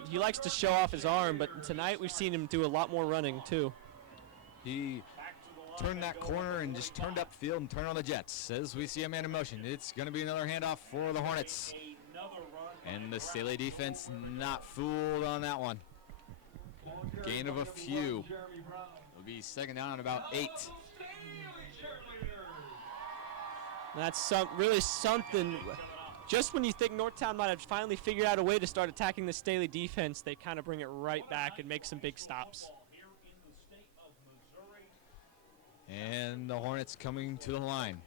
He likes to show off his arm, but tonight we've seen him do a lot more running too. He turned that corner and just turned upfield and turned on the jets. As we see a man in motion, it's going to be another handoff for the Hornets. And the Staley defense not fooled on that one. Gain of a few. Will be second down at about 8. That's really something. Just when you think Northtown might have finally figured out a way to start attacking the Staley defense, they kind of bring it right back and make some big stops. And the Hornets coming to the line.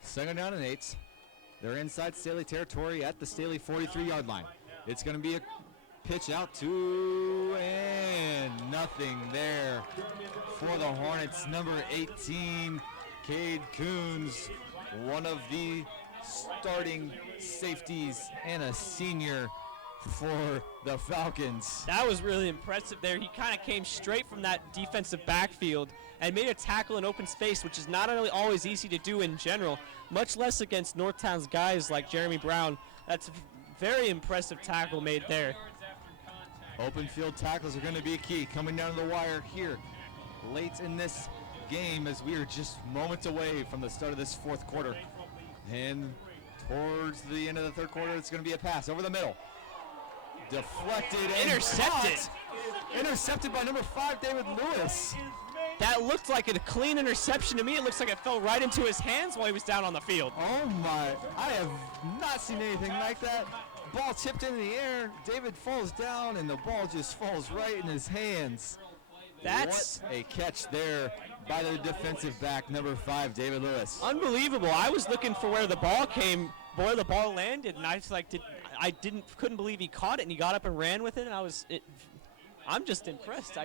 Second down and 8. They're inside Staley territory at the Staley 43-yard line. It's going to be a pitch out to, and nothing there for the Hornets. Number 18, Cade Coons, one of the starting safeties and a senior for the Falcons. That was really impressive there. He kind of came straight from that defensive backfield and made a tackle in open space, which is not really always easy to do in general, much less against Northtown's guys like Jeremy Brown. That's a very impressive tackle made there. Open field tackles are going to be key. Coming down to the wire here late in this game as we are just moments away from the start of this fourth quarter. And towards the end of the third quarter, it's going to be a pass over the middle. Deflected and Intercepted. caught. Intercepted by number 5, David Lewis. That looked like a clean interception to me. It looks like it fell right into his hands while he was down on the field. Oh my, I have not seen anything like that. Ball tipped in the air, David falls down, and the ball just falls right in his hands. That's what a catch there by the defensive back, number 5, David Lewis. unbelievable. I was looking for where the ball came, where the ball landed, and I was like, couldn't believe he caught it, and he got up and ran with it, and I'm just impressed.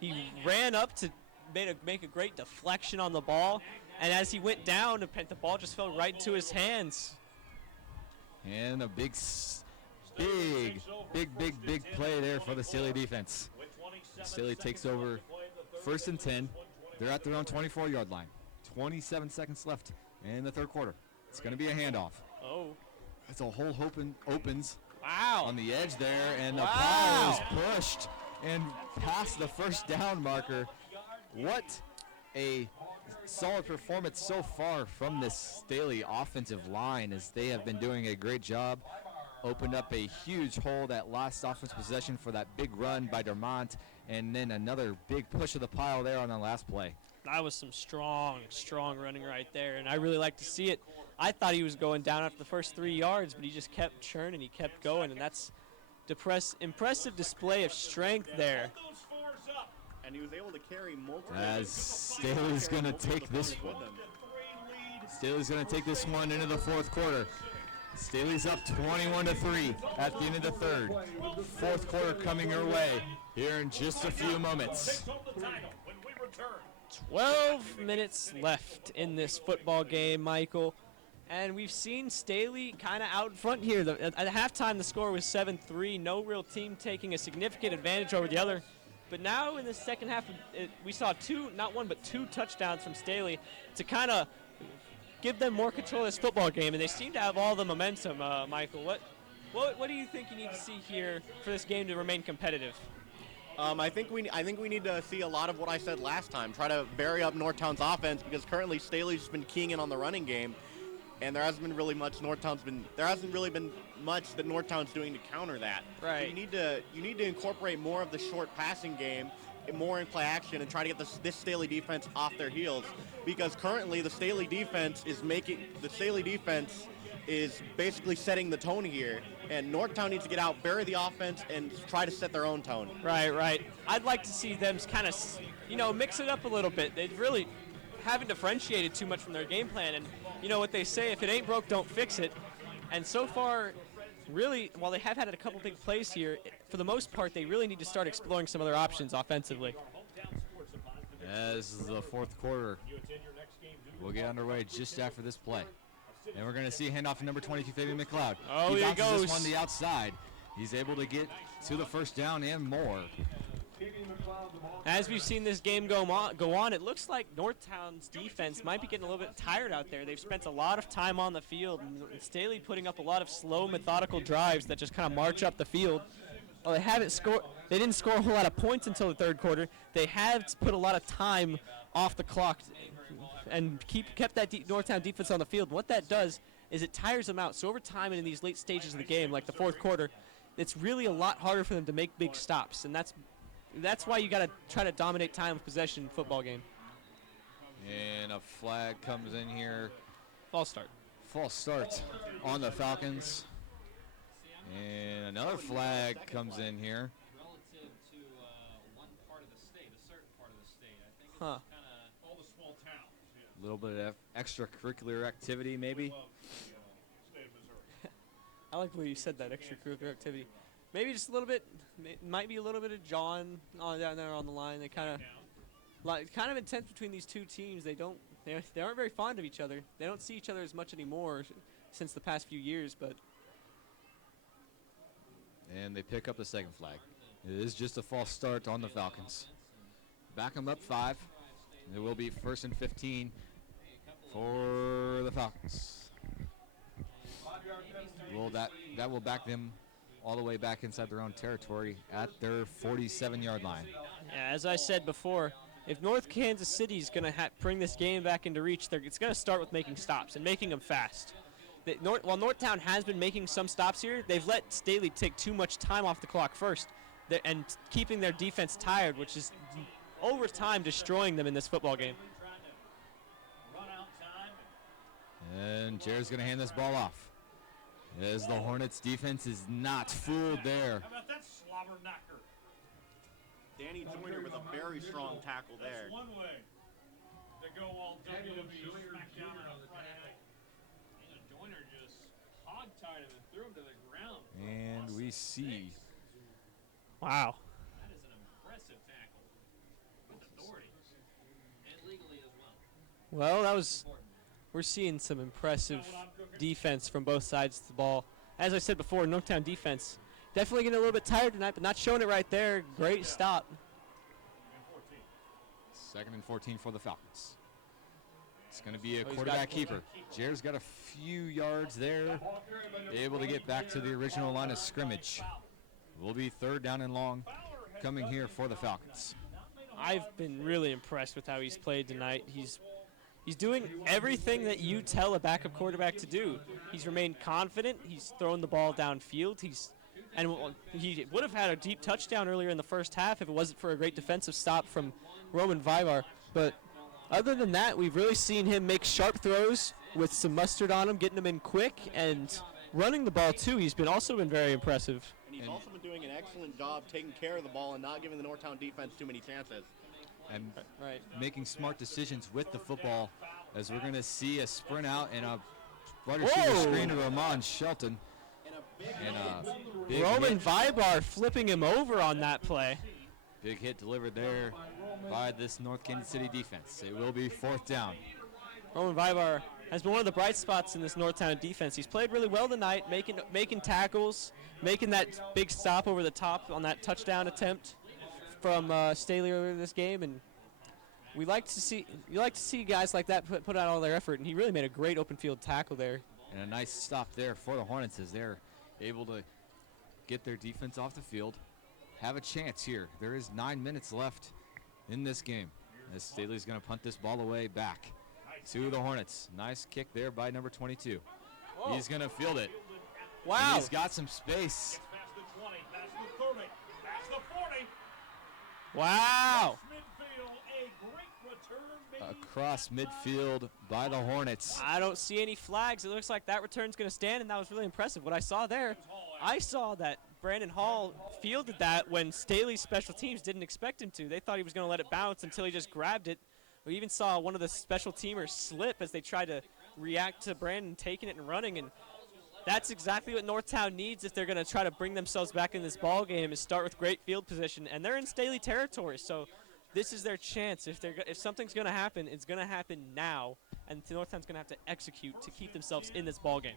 He ran up to make a great deflection on the ball, and as he went down, the ball just fell right into his hands. And a big play there for the Staley defense. Staley takes over 1st and 10. They're at their own 24-yard line. 27 seconds left in the third quarter. It's going to be a handoff. Oh. It's a hole opens Wow. on the edge there, and the Wow. pile is pushed and past the first down marker. What a solid performance so far from this Staley offensive line, as they have been doing a great job. Opened up a huge hole that last offense possession for that big run by Dermont, and then another big push of the pile there on the last play. That was some strong running right there, and I really like to see it. I thought he was going down after the first 3 yards, but he just kept churning, he kept going, and that's impressive display of strength there. And he was able to carry multiple. As Staley's going to take this one. Staley's going to take this one into the fourth quarter. Staley's up 21-3 at the end of the third. Fourth quarter coming your way here in just a few moments. 12 minutes left in this football game, Michael. And we've seen Staley kind of out in front here. At halftime, the score was 7-3. No real team taking a significant advantage over the other. But now in the second half, we saw not one, but two touchdowns from Staley to kind of give them more control of this football game. And they seem to have all the momentum, Michael. What do you think you need to see here for this game to remain competitive? I think we need to see a lot of what I said last time. Try to vary up Northtown's offense, because currently Staley's been keying in on the running game, and there hasn't really been much that Northtown's doing to counter that. Right. So you need to incorporate more of the short passing game, more in play action, and try to get this Staley defense off their heels, because currently the Staley defense is basically setting the tone here, and Northtown needs to get out, bury the offense, and try to set their own tone. Right. I'd like to see them kind of, mix it up a little bit. They really haven't differentiated too much from their game plan, and you know what they say, if it ain't broke, don't fix it. And so far, really, while they have had a couple big plays here, for the most part, they really need to start exploring some other options offensively. As the fourth quarter will get underway just after this play. And we're going to see a handoff to number 22, Fabian McLeod. Oh, he here he bounces goes. this one the outside. He's able to get to the first down and more. As we've seen this game go on, it looks like Northtown's defense might be getting a little bit tired out there. They've spent a lot of time on the field, and Staley putting up a lot of slow, methodical drives that just kind of march up the field. Well, they didn't score a whole lot of points until the third quarter. They have put a lot of time off the clock and kept that Northtown defense on the field. What that does is it tires them out. So over time and in these late stages of the game, like the fourth quarter, it's really a lot harder for them to make big stops, and that's why you got to try to dominate time of possession in football game. And a flag comes in here. False start. False start on the Falcons. And another flag comes in here. Relative to one part of the state, a certain part of the state. I think it's Huh. kind of All the small towns. A little bit of extracurricular activity, maybe. I like the way you said that, extracurricular activity. Maybe just a little bit, might be a little bit of John down there on the line. They kind of intense between these two teams. They aren't very fond of each other. They don't see each other as much anymore since the past few years, but. And they pick up the second flag. It is just a false start on the Falcons. Back them up 5. It will be 1st and 15 for the Falcons. Well, that will back them all the way back inside their own territory at their 47-yard line. Yeah, as I said before, if North Kansas City is going to bring this game back into reach, it's going to start with making stops and making them fast. While Northtown has been making some stops here, they've let Staley take too much time off the clock first and keeping their defense tired, which is over time destroying them in this football game. And Jared's going to hand this ball off, as the Hornets defense is not fooled there. How about that slobber knocker? Danny Joyner with a very strong tackle there. That's one way to go all WWE SmackDown on Friday. Joyner just hog-tied him and threw him to the ground. And we see. Wow. That is an impressive tackle with authority and legally as well. Well, we're seeing some impressive defense from both sides of the ball. As I said before, Northtown defense definitely getting a little bit tired tonight, but not showing it right there. Great stop. 2nd and 14 for the Falcons. It's going to be a quarterback keeper. Jared's got a few yards there, able to get back to the original line of scrimmage. Will be 3rd down and long coming here for the Falcons. I've been really impressed with how he's played tonight. He's doing everything that you tell a backup quarterback to do. He's remained confident. He's thrown the ball downfield. He would have had a deep touchdown earlier in the first half if it wasn't for a great defensive stop from Roman Vivar. But other than that, we've really seen him make sharp throws with some mustard on him, getting them in quick, and running the ball too. He's also been very impressive. And he's also been doing an excellent job taking care of the ball and not giving the Northtown defense too many chances. And making smart decisions with the football, as we're going to see a sprint out and a wide receiver screen to Ramon Shelton. And a big Roman hit. Vibar flipping him over on that play. Big hit delivered there by this North Kansas City defense. It will be 4th down. Roman Vibar has been one of the bright spots in this Northtown defense. He's played really well tonight, making tackles, making that big stop over the top on that touchdown attempt from Staley earlier this game, and you like to see guys like that put out all their effort, and he really made a great open field tackle there. And a nice stop there for the Hornets as they're able to get their defense off the field, have a chance here. There is 9 minutes left in this game, as Staley's going to punt this ball away back to the Hornets. Nice kick there by number 22. Whoa. He's going to field it. Wow. And he's got some space. Past the 20, past the 30, past the 40. Wow. Midfield, a great return made. Across midfield by the Hornets. I don't see any flags. It looks like that return's going to stand, and that was really impressive. What I saw there, I saw that Brandon Hall fielded that when Staley's special teams didn't expect him to. They thought he was going to let it bounce until he just grabbed it. We even saw one of the special teamers slip as they tried to react to Brandon taking it and running, and that's exactly what Northtown needs if they're going to try to bring themselves back in this ball game, is start with great field position. And they're in Staley territory, so this is their chance. If something's going to happen, it's going to happen now, and Northtown's going to have to execute to keep themselves in this ball game.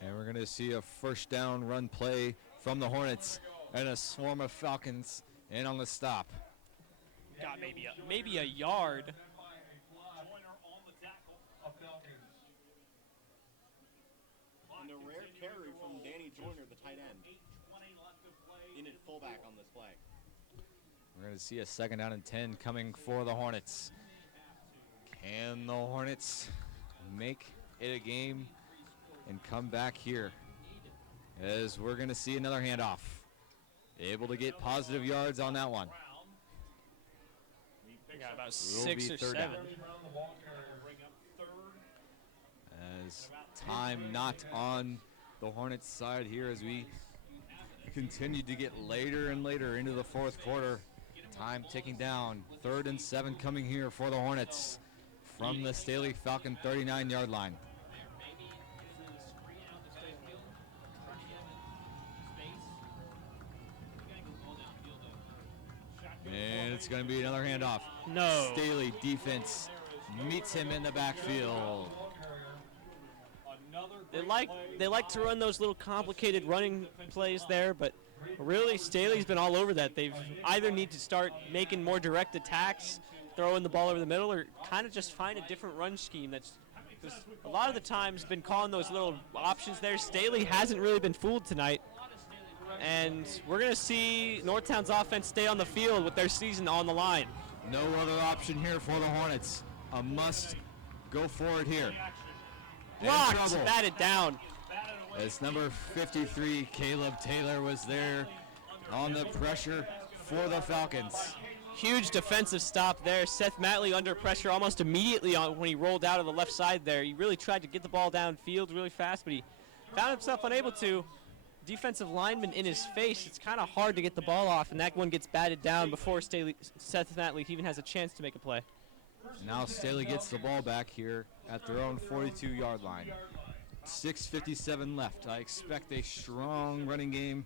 And we're going to see a first down run play from the Hornets and a swarm of Falcons in on the stop. Got maybe a yard. And a rare carry from Danny Joyner, the tight end. In at fullback on this play. We're going to see a 2nd down and 10 coming for the Hornets. Can the Hornets make it a game and come back here? As we're going to see another handoff. Able to get positive yards on that one. Got about 6 or 7. Down. As time not on the Hornets side here as we continue to get later and later into the 4th quarter. Time ticking down. 3rd and 7 coming here for the Hornets from the Staley Falcon 39-yard line. it's going to be another handoff. No. Staley defense meets him in the backfield. They like to run those little complicated running plays there, but really Staley's been all over that. They've either need to start making more direct attacks, throwing the ball over the middle, or kind of just find a different run scheme. That's a lot of the times been calling those little options there. Staley hasn't really been fooled tonight. And we're going to see Northtown's offense stay on the field with their season on the line. No other option here for the Hornets. A must go forward here. Blocked, batted down. As number 53, Caleb Taylor, was there on the pressure for the Falcons. Huge defensive stop there. Seth Matley under pressure almost immediately when he rolled out of the left side there. He really tried to get the ball downfield really fast, but he found himself unable to. Defensive lineman in his face. It's kind of hard to get the ball off, and that one gets batted down before Seth Matley even has a chance to make a play. Now Staley gets the ball back here at their own 42-yard line. 6:57 left. I expect a strong running game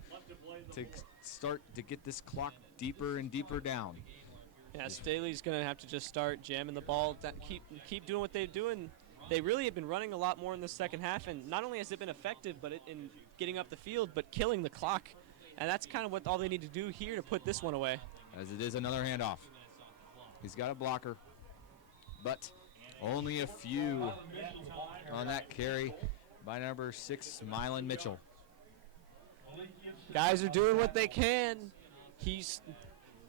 to start to get this clock deeper and deeper down. Yeah, Staley's going to have to just start jamming the ball, keep doing what they're doing. They really have been running a lot more in the second half, and not only has it been effective but in getting up the field, but killing the clock. And that's kind of what all they need to do here to put this one away. As it is another handoff. He's got a blocker, but only a few on that carry by number 6, Mylan Mitchell. Guys are doing what they can.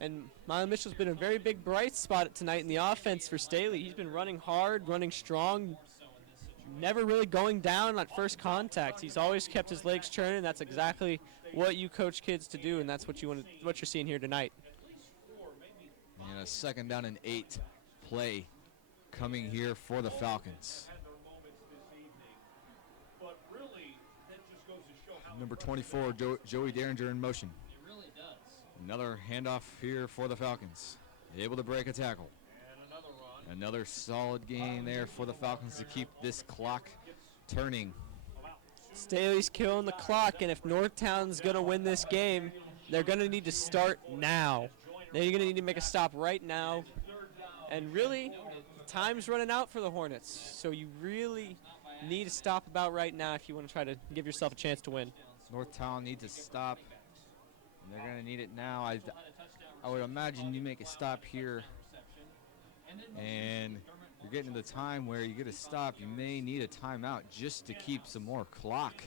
And Mylan Mitchell's been a very big bright spot tonight in the offense for Staley. He's been running hard, running strong, never really going down at first contact. He's always kept his legs churning. That's exactly what you coach kids to do, and that's what you're seeing here tonight. And a 2nd down and 8 play coming here for the Falcons. Number 24, Joey Derringer in motion. Another handoff here for the Falcons. Able to break a tackle. Another solid gain there for the Falcons to keep this clock turning. Staley's killing the clock, and if Northtown's going to win this game, they're going to need to start now. They're going to need to make a stop right now. And really, time's running out for the Hornets, so you really need to stop about right now if you want to try to give yourself a chance to win. Northtown needs to stop. They're going to need it now. I would imagine you make a stop here, and you're getting to the time where you get a stop. You may need a timeout just to keep some more clock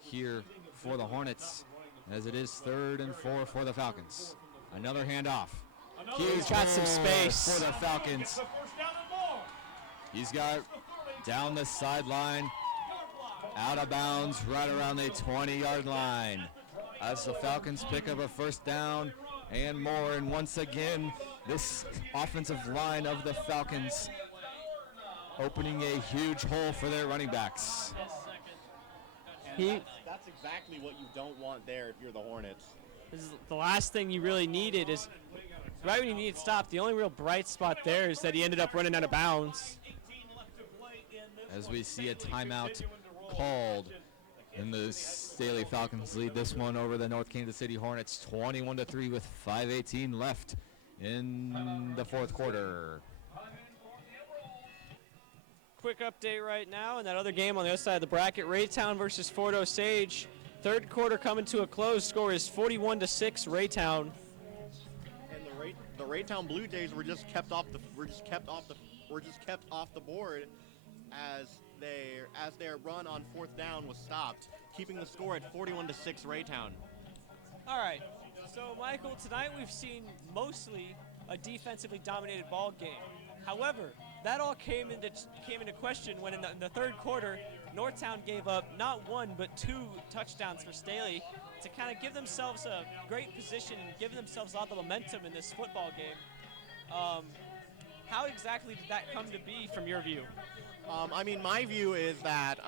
here for the Hornets, as it is 3rd and 4 for the Falcons. Another handoff. He's got some space for the Falcons. He's got down the sideline, out of bounds, right around the 20-yard line. As the Falcons pick up a 1st down and more, and once again, this offensive line of the Falcons opening a huge hole for their running backs. That's exactly what you don't want there if you're the Hornets. This is the last thing you really needed is right when you need to stop. The only real bright spot there is that he ended up running out of bounds. As we see a timeout called, and the Staley Falcons lead this one over the North Kansas City Hornets 21-3 with 5:18 left in the 4th quarter. Quick update right now in that other game on the other side of the bracket, Raytown versus Fort Osage. 3rd quarter coming to a close. Score is 41-6 Raytown. And the Raytown Blue Jays were just kept off the board as their run on 4th down was stopped, keeping the score at 41-6 Raytown. All right. So Michael, tonight we've seen mostly a defensively dominated ball game. However, that all came into question when in the 3rd quarter, Northtown gave up not 1 but 2 touchdowns for Staley to kind of give themselves a great position and give themselves a lot of momentum in this football game. How exactly did that come to be from your view? My view is that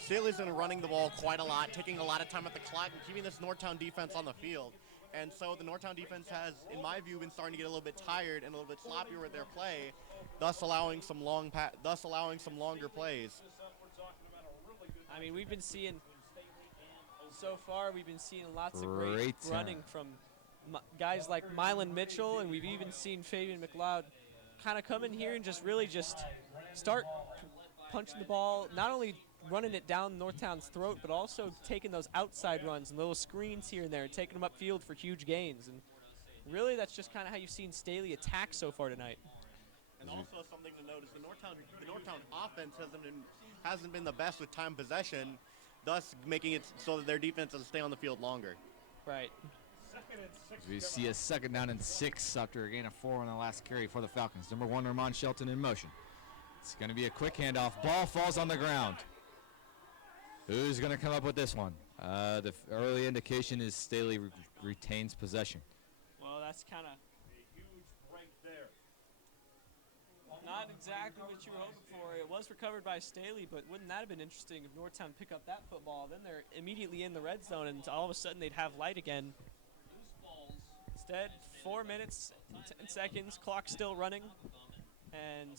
Staley's been running the ball quite a lot, taking a lot of time at the clock, and keeping this Northtown defense on the field. And so the Northtown defense has, in my view, been starting to get a little bit tired and a little bit sloppier with their play, thus allowing some longer plays. We've been seeing lots of great running from guys like Mylan Mitchell, and we've even seen Fabian McLeod kind of come in here and just really just start punching the ball, not only running it down Northtown's throat, but also taking those outside runs and little screens here and there and taking them upfield for huge gains. And really, that's just kind of how you've seen Staley attack so far tonight. And also something to note is the Northtown offense hasn't been the best with time possession, thus making it so that their defense doesn't stay on the field longer. Right. We see a 2nd down and 6 after a gain of 4 on the last carry for the Falcons. Number 1, Ramon Shelton in motion. It's going to be a quick handoff. Ball falls on the ground. Who's going to come up with this one? The early indication is Staley retains possession. Well, that's kind of A huge break there. not exactly what you were hoping for. It was recovered by Staley, but wouldn't that have been interesting if Northtown pick up that football? Then they're immediately in the red zone, and all of a sudden they'd have light again. Instead, 4 minutes and 10 seconds, clock still running, and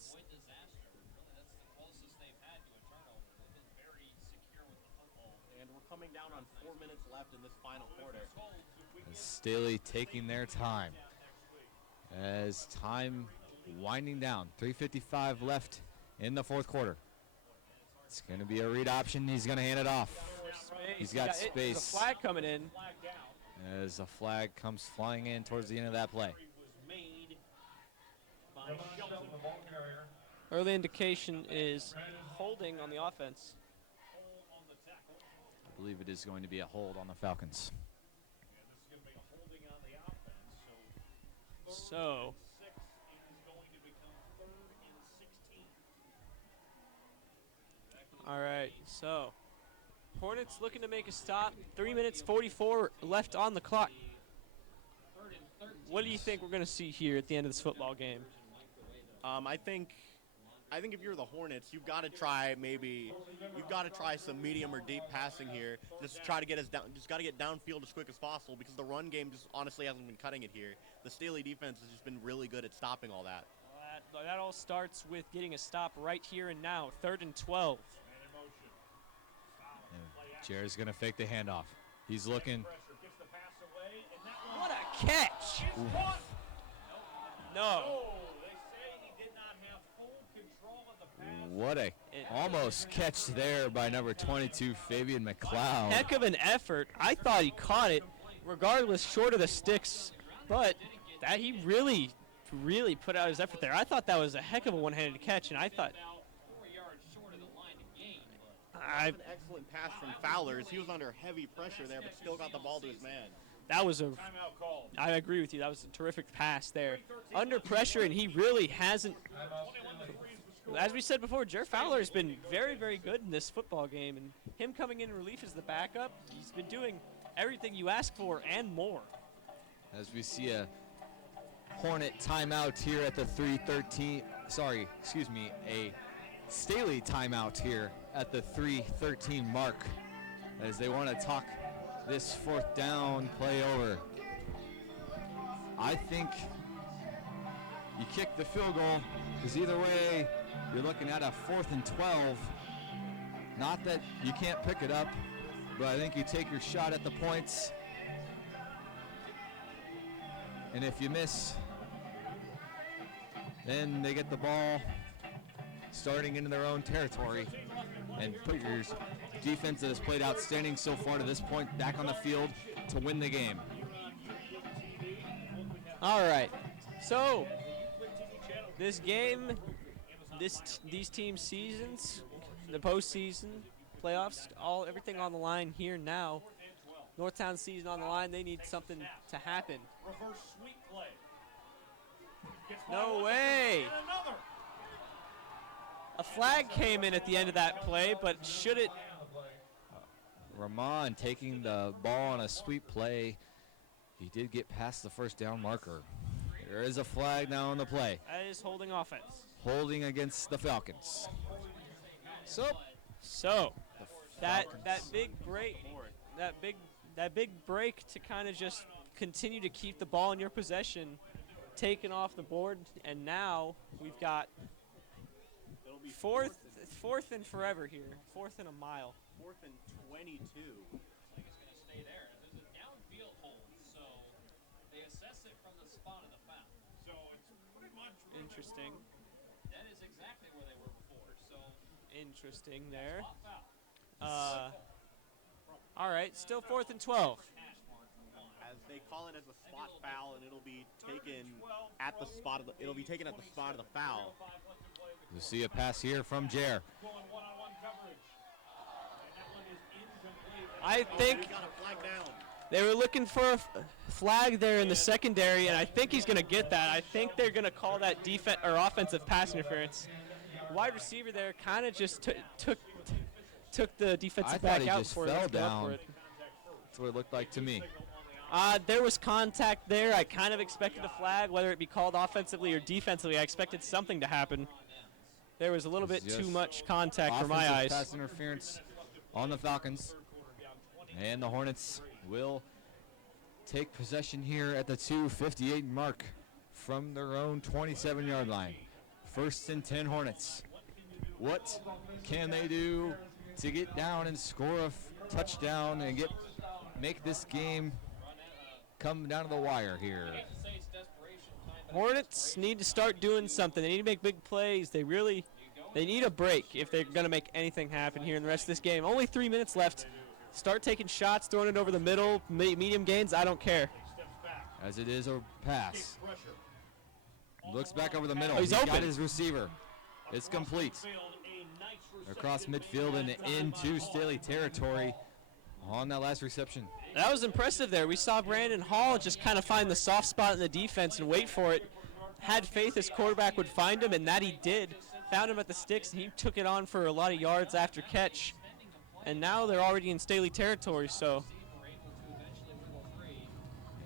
And we're coming down on 4 minutes left in this final quarter. Staley taking their time. As time winding down. 3:55 left in the 4th quarter. It's going to be a read option. He's going to hand it off. He's got space. There's a flag coming in. As a flag comes flying in towards the end of that play. Early indication is holding on the offense. I believe it is going to be a hold on the Falcons. So, all right, so Hornets looking to make a stop. 3 minutes 44 left on the clock. What do you think we're going to see here at the end of this football game? I think if you're the Hornets, you've got to try some medium or deep passing here. Just to try to get us down. Just got to get downfield as quick as possible because the run game just honestly hasn't been cutting it here. The Staley defense has just been really good at stopping all that. That all starts with getting a stop right here and now. 3rd and 12. Jared's going to fake the handoff. He's looking. What a catch! No. What a almost catch there by number 22, Fabian McLeod. Heck of an effort. I thought he caught it, regardless, short of the sticks, but that he really put out his effort there. I thought that was a heck of a one-handed catch, and I thought An excellent pass from Fowlers. He was under heavy pressure there, but still got the ball to his man. that was I agree with you. That was a terrific pass there. Under pressure, and he really hasn't. As we said before, Jer Fowler has been very, very good in this football game, and him coming in relief as the backup, he's been doing everything you ask for and more. As we see a Hornet timeout here at the 3:13. A Staley timeout here at the 3:13 mark, as they want to talk this 4th down play over. I think you kick the field goal, because either way, you're looking at a 4th and 12. Not that you can't pick it up, but I think you take your shot at the points. And if you miss, then they get the ball starting into their own territory and put your defense that has played outstanding so far to this point back on the field to win the game. All right, so this game, these team seasons, the postseason, playoffs, everything on the line here now. Northtown season on the line. They need something to happen. Reverse sweep play. No way. A flag came in at the end of that play, but should it? Ramon taking the ball on a sweep play. He did get past the 1st down marker. There is a flag now on the play. That is holding offense. Holding against the Falcons. So that big break to kind of just continue to keep the ball in your possession, taken off the board, and now we've got fourth and forever here, 4th and a mile. 4th and 22. Looks like it's going to stay there. There's a downfield hold, so they Interesting. That is exactly where they were before. So Interesting there. All right, still 4th and 12. As they call it as a spot foul, and it'll be taken at the spot of the foul. You see a pass here from Jer. I think He got a flag down. they were looking for a flag there in the secondary, and I think he's going to get that. I think they're going to call that defense or offensive pass interference. Wide receiver there kind of just took the defensive back out before he fell went up down. for it. That's what it looked like to me. There was contact there. I kind of expected a flag, whether it be called offensively or defensively. I expected something to happen. There was a little bit too much contact for my eyes. Pass interference on the Falcons. And the Hornets will take possession here at the 2:58 mark from their own 27-yard line. 1st and 10 Hornets. What can they do to get down and score a touchdown and make this game come down to the wire here? Hornets need to start doing something. They need to make big plays. They need a break if they're going to make anything happen here in the rest of this game. Only 3 minutes left. Start taking shots, throwing it over the middle, medium gains. I don't care. As it is a pass. Looks back over the middle. Oh, he's got open. his receiver. It's complete. Across midfield and into Staley territory on that last reception. That was impressive there. We saw Brandon Hall just kind of find the soft spot in the defense and wait for it. Had faith his quarterback would find him, and that he did. Found him at the sticks, and he took it on for a lot of yards after catch. And now they're already in Staley territory, so.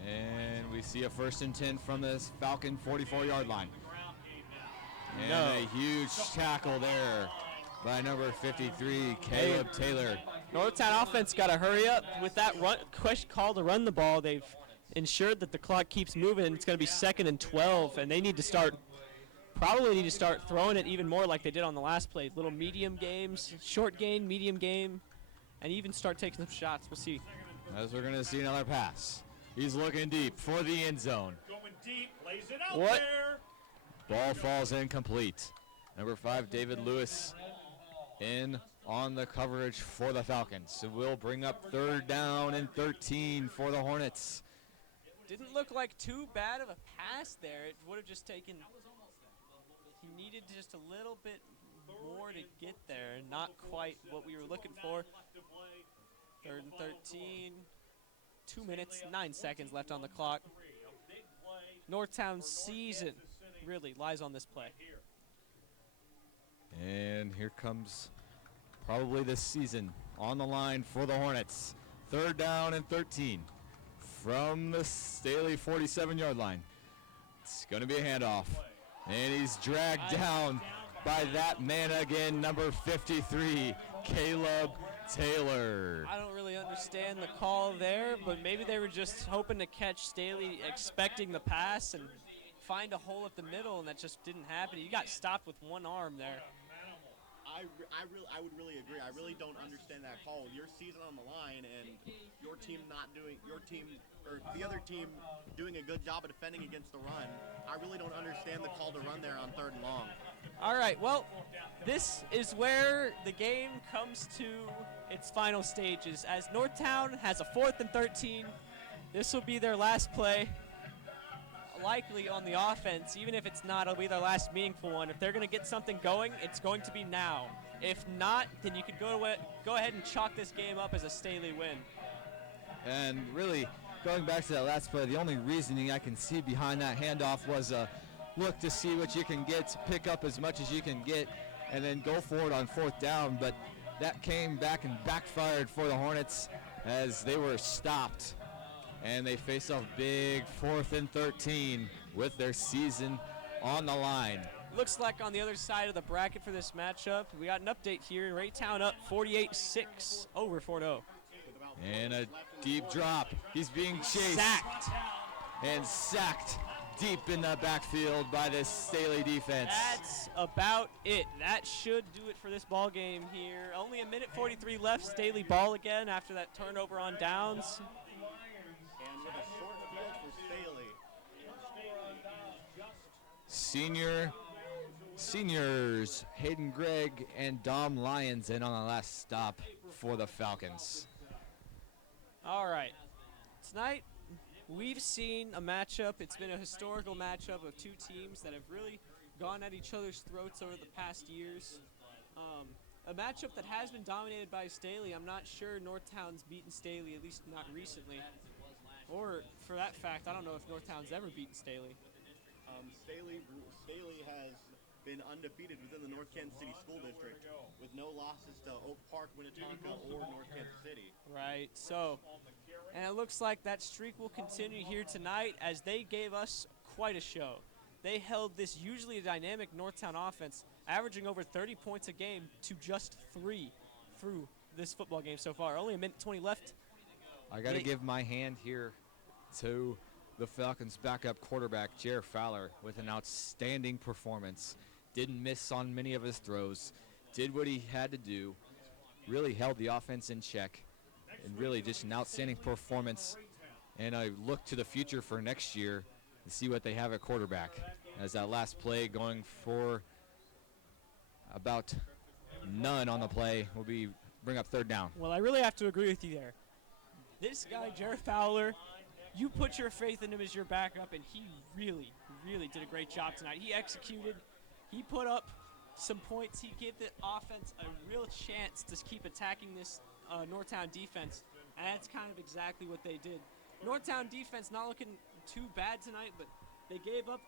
And we see a 1st and 10 from this Falcon 44-yard line. And a huge tackle there by number 53, Caleb Taylor. Northtown offense got to hurry up with that call to run the ball. They've ensured that the clock keeps moving. It's going to be 2nd and 12, and they probably need to start throwing it even more like they did on the last play. Little medium games, short gain, medium game, and even start taking some shots. We'll see. As we're going to see another pass. He's looking deep for the end zone. Going deep, lays it out What? there. Ball falls incomplete. Number 5, David Lewis, in on the coverage for the Falcons. So we'll bring up 3rd down and 13 for the Hornets. Didn't look like too bad of a pass there. It would have just taken. He needed just a little bit more to get there. Not quite what we were looking for. 3rd and 13. 2 minutes, 9 seconds left on the clock. Northtown's season really lies on this play. And here comes probably this season on the line for the Hornets. 3rd down and 13 from the Staley 47-yard line. It's going to be a handoff. And he's dragged down by that man again, number 53, Caleb Taylor. I don't really understand the call there, but maybe they were just hoping to catch Staley expecting the pass and find a hole at the middle, and that just didn't happen. He got stopped with one arm there. I would really agree. I really don't understand that call. Your season on the line and the other team doing a good job of defending against the run. I really don't understand the call to run there on 3rd and long. All right, well, this is where the game comes to its final stages. As Northtown has a 4th and 13, this will be their last play. Likely on the offense, even if it's not, it'll be their last meaningful one. If they're going to get something going, it's going to be now. If not, then you could go ahead and chalk this game up as a Staley win. And really, going back to that last play, the only reasoning I can see behind that handoff was look to see what you can get, pick up as much as you can get, and then go for it on 4th down. But that came back and backfired for the Hornets as they were stopped. And they face off big 4th and 13 with their season on the line. Looks like on the other side of the bracket for this matchup, we got an update here. Raytown up 48-6 over Fort O. And a deep drop. He's being chased. Sacked deep in the backfield by this Staley defense. That's about it. That should do it for this ball game here. Only a minute 43 left. Staley ball again after that turnover on downs. And with a short field for Staley. seniors Hayden Gregg and Dom Lyons in on the last stop for the Falcons. All right. Tonight, we've seen a matchup. It's been a historical matchup of two teams that have really gone at each other's throats over the past years. A matchup that has been dominated by Staley. I'm not sure Northtown's beaten Staley, at least not recently. Or, for that fact, I don't know if Northtown's ever beaten Staley. Staley has been undefeated within the North Kansas City School District with no losses to Oak Park, Minnetonka, or North Kansas City. Right, so, and it looks like that streak will continue here tonight as they gave us quite a show. They held this usually dynamic Northtown offense, averaging over 30 points a game, to just 3 through this football game so far. Only a minute 20 left. I got to give my hand here to the Falcons' backup quarterback, Jer Fowler, with an outstanding performance. Didn't miss on many of his throws, did what he had to do, really held the offense in check, and really just an outstanding performance. And I look to the future for next year and see what they have at quarterback, as that last play going for about none on the play will bring up third down. Well, I really have to agree with you there. This guy, Jared Fowler, you put your faith in him as your backup, and he really, really did a great job tonight. He executed. He put up some points. He gave the offense a real chance to keep attacking this Northtown defense, and that's kind of exactly what they did. Northtown defense not looking too bad tonight, but they gave up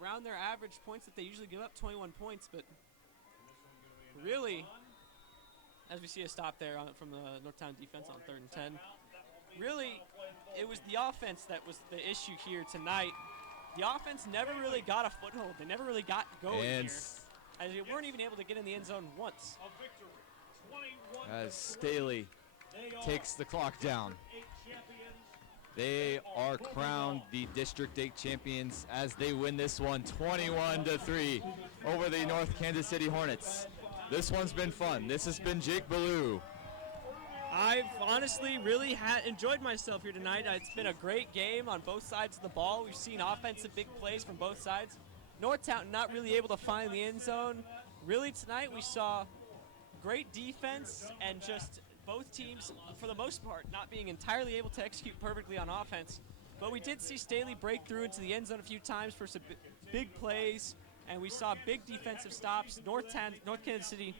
around their average points that they usually give up, 21 points, but really, as we see a stop there from the Northtown defense on 3rd and 10, really, it was the offense that was the issue here tonight. The offense never really got a foothold. They never really got going here, as they weren't even able to get in the end zone once. As Staley takes the clock down. They are crowned the District 8 champions as they win this one 21-3 over the North Kansas City Hornets. This one's been fun. This has been Jake Ballou. I've honestly really enjoyed myself here tonight. It's been a great game on both sides of the ball. We've seen offensive big plays from both sides. Northtown not really able to find the end zone. Really tonight we saw great defense and just both teams, for the most part, not being entirely able to execute perfectly on offense. But we did see Staley break through into the end zone a few times for some big plays, and we saw big defensive stops. North Kansas City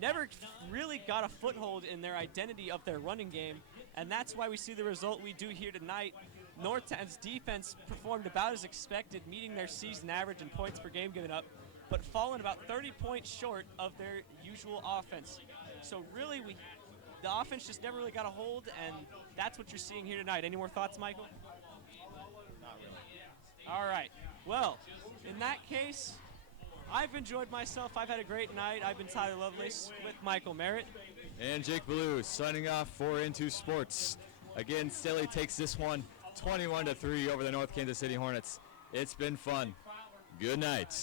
never really got a foothold in their identity of their running game, and that's why we see the result we do here tonight. Northtown's defense performed about as expected, meeting their season average in points per game given up, but fallen about 30 points short of their usual offense. So really, the offense just never really got a hold, and that's what you're seeing here tonight. Any more thoughts, Michael? Not really. All right. Well, in that case, I've enjoyed myself. I've had a great night. I've been Tyler Lovelace with Michael Merritt. And Jake Ballou signing off for Into Sports. Again, Staley takes this one 21-3 over the North Kansas City Hornets. It's been fun. Good night.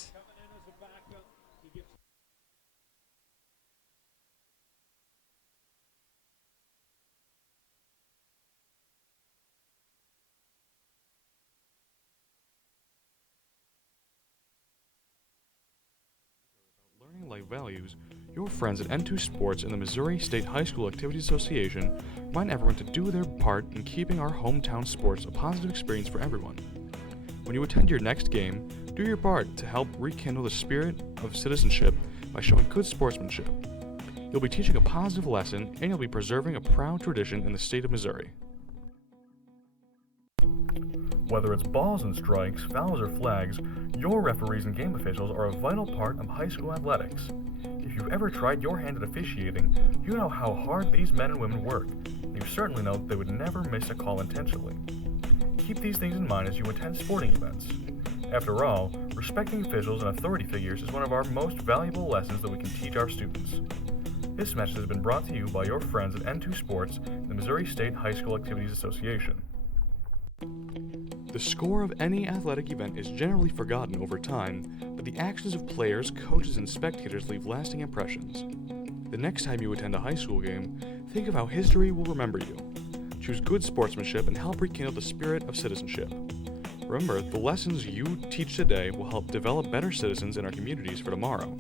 Learning life values, your friends at N2 Sports and the Missouri State High School Activities Association remind everyone to do their part in keeping our hometown sports a positive experience for everyone. When you attend your next game, do your part to help rekindle the spirit of citizenship by showing good sportsmanship. You'll be teaching a positive lesson, and you'll be preserving a proud tradition in the state of Missouri. Whether it's balls and strikes, fouls or flags, your referees and game officials are a vital part of high school athletics. If you've ever tried your hand at officiating, you know how hard these men and women work, and you certainly know they would never miss a call intentionally. Keep these things in mind as you attend sporting events. After all, respecting officials and authority figures is one of our most valuable lessons that we can teach our students. This message has been brought to you by your friends at N2 Sports and the Missouri State High School Activities Association. The score of any athletic event is generally forgotten over time, but the actions of players, coaches, and spectators leave lasting impressions. The next time you attend a high school game, think of how history will remember you. Choose good sportsmanship and help rekindle the spirit of citizenship. Remember, the lessons you teach today will help develop better citizens in our communities for tomorrow.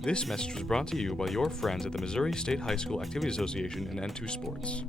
This message was brought to you by your friends at the Missouri State High School Activities Association and N2 Sports.